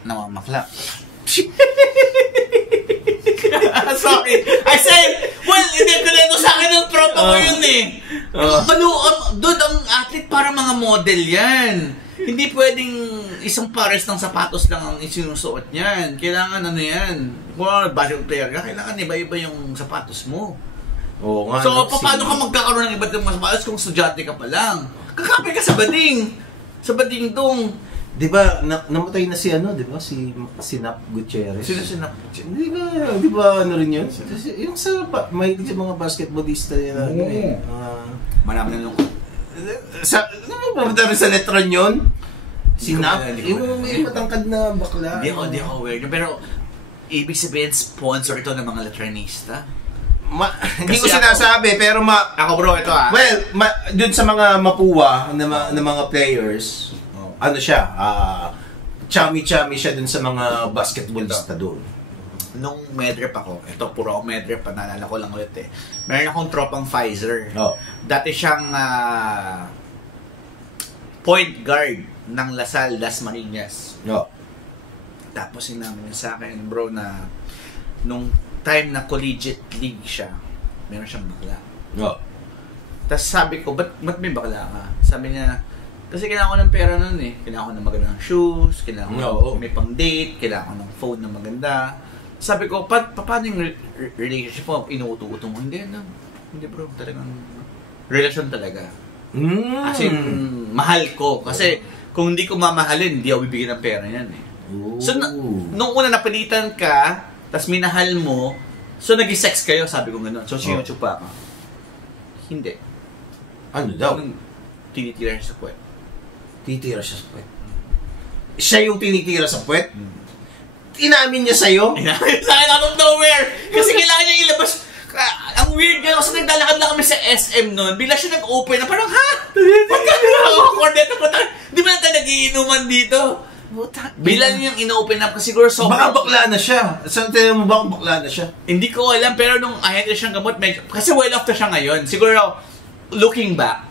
namamakla. Sorry. I said, well, hindi ko nito sa akin ng proto ko yun Dude, ang athlete para mga model yan. Hindi pwedeng isang pares ng sapatos lang ang isinusuot niyan. Kailangan yan. Kung basketball player ka, kailangan iba-iba yung sapatos mo. Oo nga. So, paano ka magkakaroon ng iba't ibang sapatos kung estudyante ka pa lang? Kakapit ka sa bading. Sa bading dong. Di ba, namatay na si di ba? Si Nap Gutierrez. Sino si Nap Gutierrez? Di ba ano rin yun? Yung may mga basketballista yun. Marami na lungkot. Ano ba rin sa letron yun? Yung matangkad na bakla. Hindi ako aware niya. Pero, ibig sabihin, sponsor ito ng mga letranista? Hindi ko sinasabi, pero Ako bro, ito well, dun sa mga mapuwa na mga players, ano siya, chummy-chummy siya dun sa mga basketballista doon. Nung medrep ako, ito puro ako medrep, naalala ko lang ulit meron akong tropang Pfizer. Dati siyang point guard ng Lasal, Las Marinas. Tapos sinabi niya sa akin, bro, na nung time na collegiate league siya, meron siyang bakla. Tapos sabi ko, ba't may bakla ka? Sabi niya, kasi kailangan ko ng pera nun Kailangan ko ng magandang shoes, kailangan ko may pang date, kailangan ko ng phone na maganda. Sabi ko, paano yung relationship mo? Inuuto-uto mo? Hindi bro, talagang relasyon talaga. As in, mahal ko. Kasi kung hindi ko mamahalin, hindi ako bibigyan ng pera yan So, nung una napilitan ka, tas minahal mo, so nag-sex kayo, sabi ko gano'n. So, sinuchupa ka. Hindi. Ano daw? Tinitira siya sa puwet. Titira siya sa puwet? Siya yung tinitira sa puwet? Inamin niya sa'yo? Inamin sa akin out of nowhere! Kasi kailangan niya ilabas. Ang weird nga, kasi naglalakad lang kami sa SM noon, bigla siya nag-open na parang, ha? Ba't ka nag-awkward dito? Di ba natin nag-iinuman dito? Bilang yung in-open up kasi siguro baka bakla na siya. Saan tayo mo baka bakla na siya? Hindi ko alam, pero nung ahead na siyang gamot, kasi well off na siya ngayon. Siguro, looking back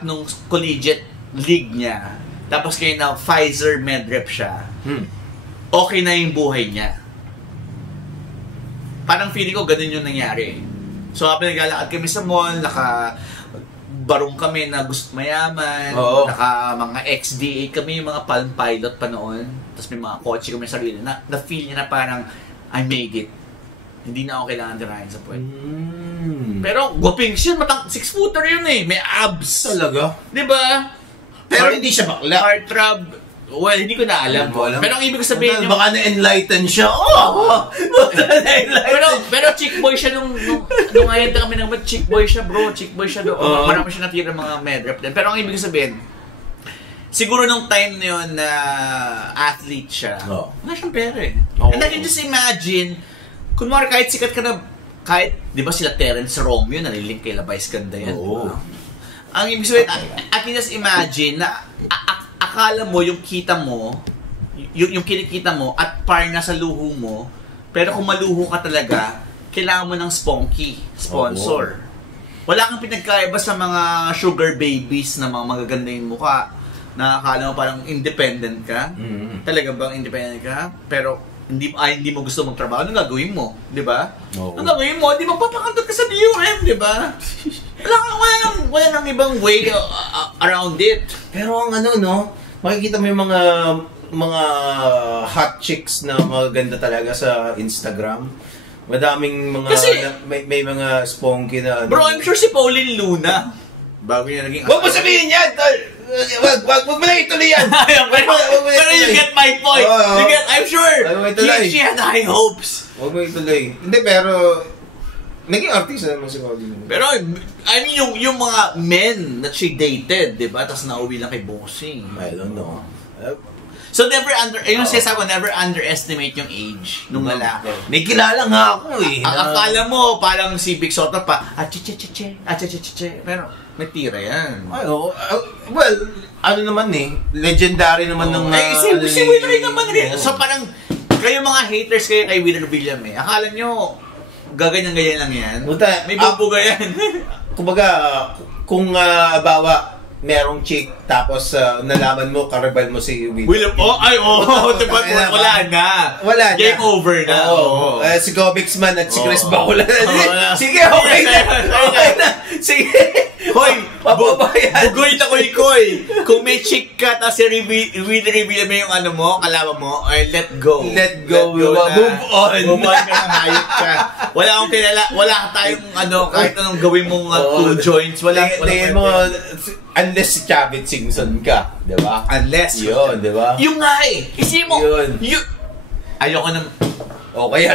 nung collegiate league niya, tapos kayo na Pfizer medrep siya, okay na yung buhay niya. Parang feeling ko ganun yung nangyari. So, habang naglalakad kami sa mall, barong kami na gusto mayaman, mga XDA kami, yung mga Palm Pilot pa noon, tapos may mga kotse kami sa sarili, na-feel niya na parang, I made it. Hindi na ako kailangan tirahin sa puwet. Pero, gwaping siya, 6-footer yun may abs. Talaga? Diba? Pero hindi siya bakla. Heartthrob. Well, hindi ko na alam. Pero ang ibig ko sabihin yung... Baka na-enlighten siya. Pero chick boy siya nung ngayon kami naman, chick boy siya bro, chick boy siya doon. Marami siya natira mga medrep din. Pero ang ibig ko sabihin, siguro nung time na yun na athlete siya, wala siyang pera And I can just imagine, kunwari kahit sikat ka na, di ba sila Terence Romeo, nalilink kay Labais Ganda yan. Ang ibig sabihin, I can just imagine na akala mo yung kita mo, yung kinikita mo at par na sa luho mo, pero kung maluho ka talaga, kailangan mo ng sponsor. Wala kang pinagkaiba sa mga sugar babies na mga magaganda yung mukha, na akala mo parang independent ka. Talaga bang independent ka? Pero hindi mo gusto magtrabaho, anong gagawin mo? Di ba? Anong gagawin mo? Di magpapakantot ka sa DOM, di ba? Wala nang ibang way around it. Pero ang makikita mo yung mga hot chicks na maganda talaga sa Instagram. Madaming mga may mga sponky na Bro, I'm sure si Pauline Luna bago niya naging Wag mo sabihin yan! Wag mo lang ituloy yan! Pero you get my point. I'm sure she had high hopes. Wag mo ituloy. Hindi, pero naging artista naman si Pauline. Pero, I mean, yung mga men that she dated, di ba? Tapos nauwi lang kay Bossing. I don't know. So, never underestimate yung age ng lalaki. May kilala nga ako Ang akala mo, parang si Big Soto pa, pero may tira yan. Well, ano naman legendary naman ng... Si Willer naman rin. So, parang, kayo mga haters kayo kay Willer William akala nyo, gaganyan-ganyan lang yan. May bubuga yan. Kumbaga, kung bawa, merong chick, tapos nalaman mo, karibal mo si William. Wala na. Game over na. Si Gobixman at si Chris Baula. Sige, okay na. Sige. Hoy, bugoy na koy. Kung may chick ka, tapos reveal mo yung ano mo, kalaban mo, let go. Let go. Move on. Move on ka ng hayop ka. Wala akong kilala, wala tayong kahit anong gawin mong two joints, wala. Unless si Chavit Singson ka, di ba? Unless. Yun, di ba? Yung nga isip mo. Yun. Ayoko na. O kaya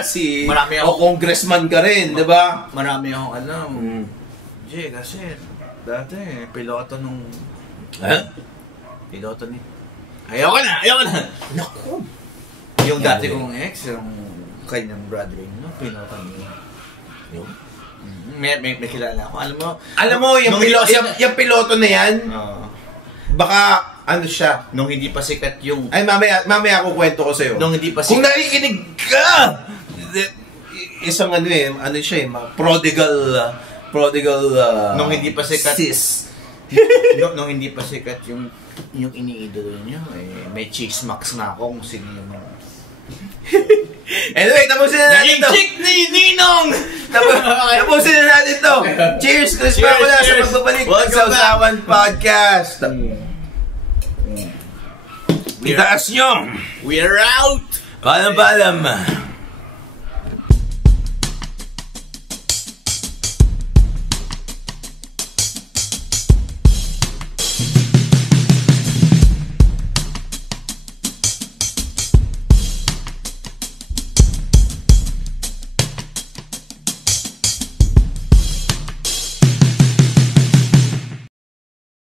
congressman ka rin, di ba? Marami akong alam. Kasi dati, piloto nung... Ha? Piloto ni Ayoko na. Naku. Yung dati kong ex, yung kanyang brother-in-law, pinatay niya. Yun. May kilala ako. Alam mo, yung piloto na yan, baka, ano siya, nung hindi pa sikat yung... ay, mamaya ako kwento ko sa'yo. Nung hindi pa Kung sikat... nakikinig ka! Isang ano siya prodigal, nung hindi pa sikat... sis. nung hindi pa sikat yung iniidolo niyo, may chismax na ako kung sino yung... Anyway, tapusin na natin to. Chick ni Ninong! Tapusin na natin to. Cheers, Chris Pacula, sa pagbabalik ng Sausawan Podcast. Itaas nyo. We're out! Paalam.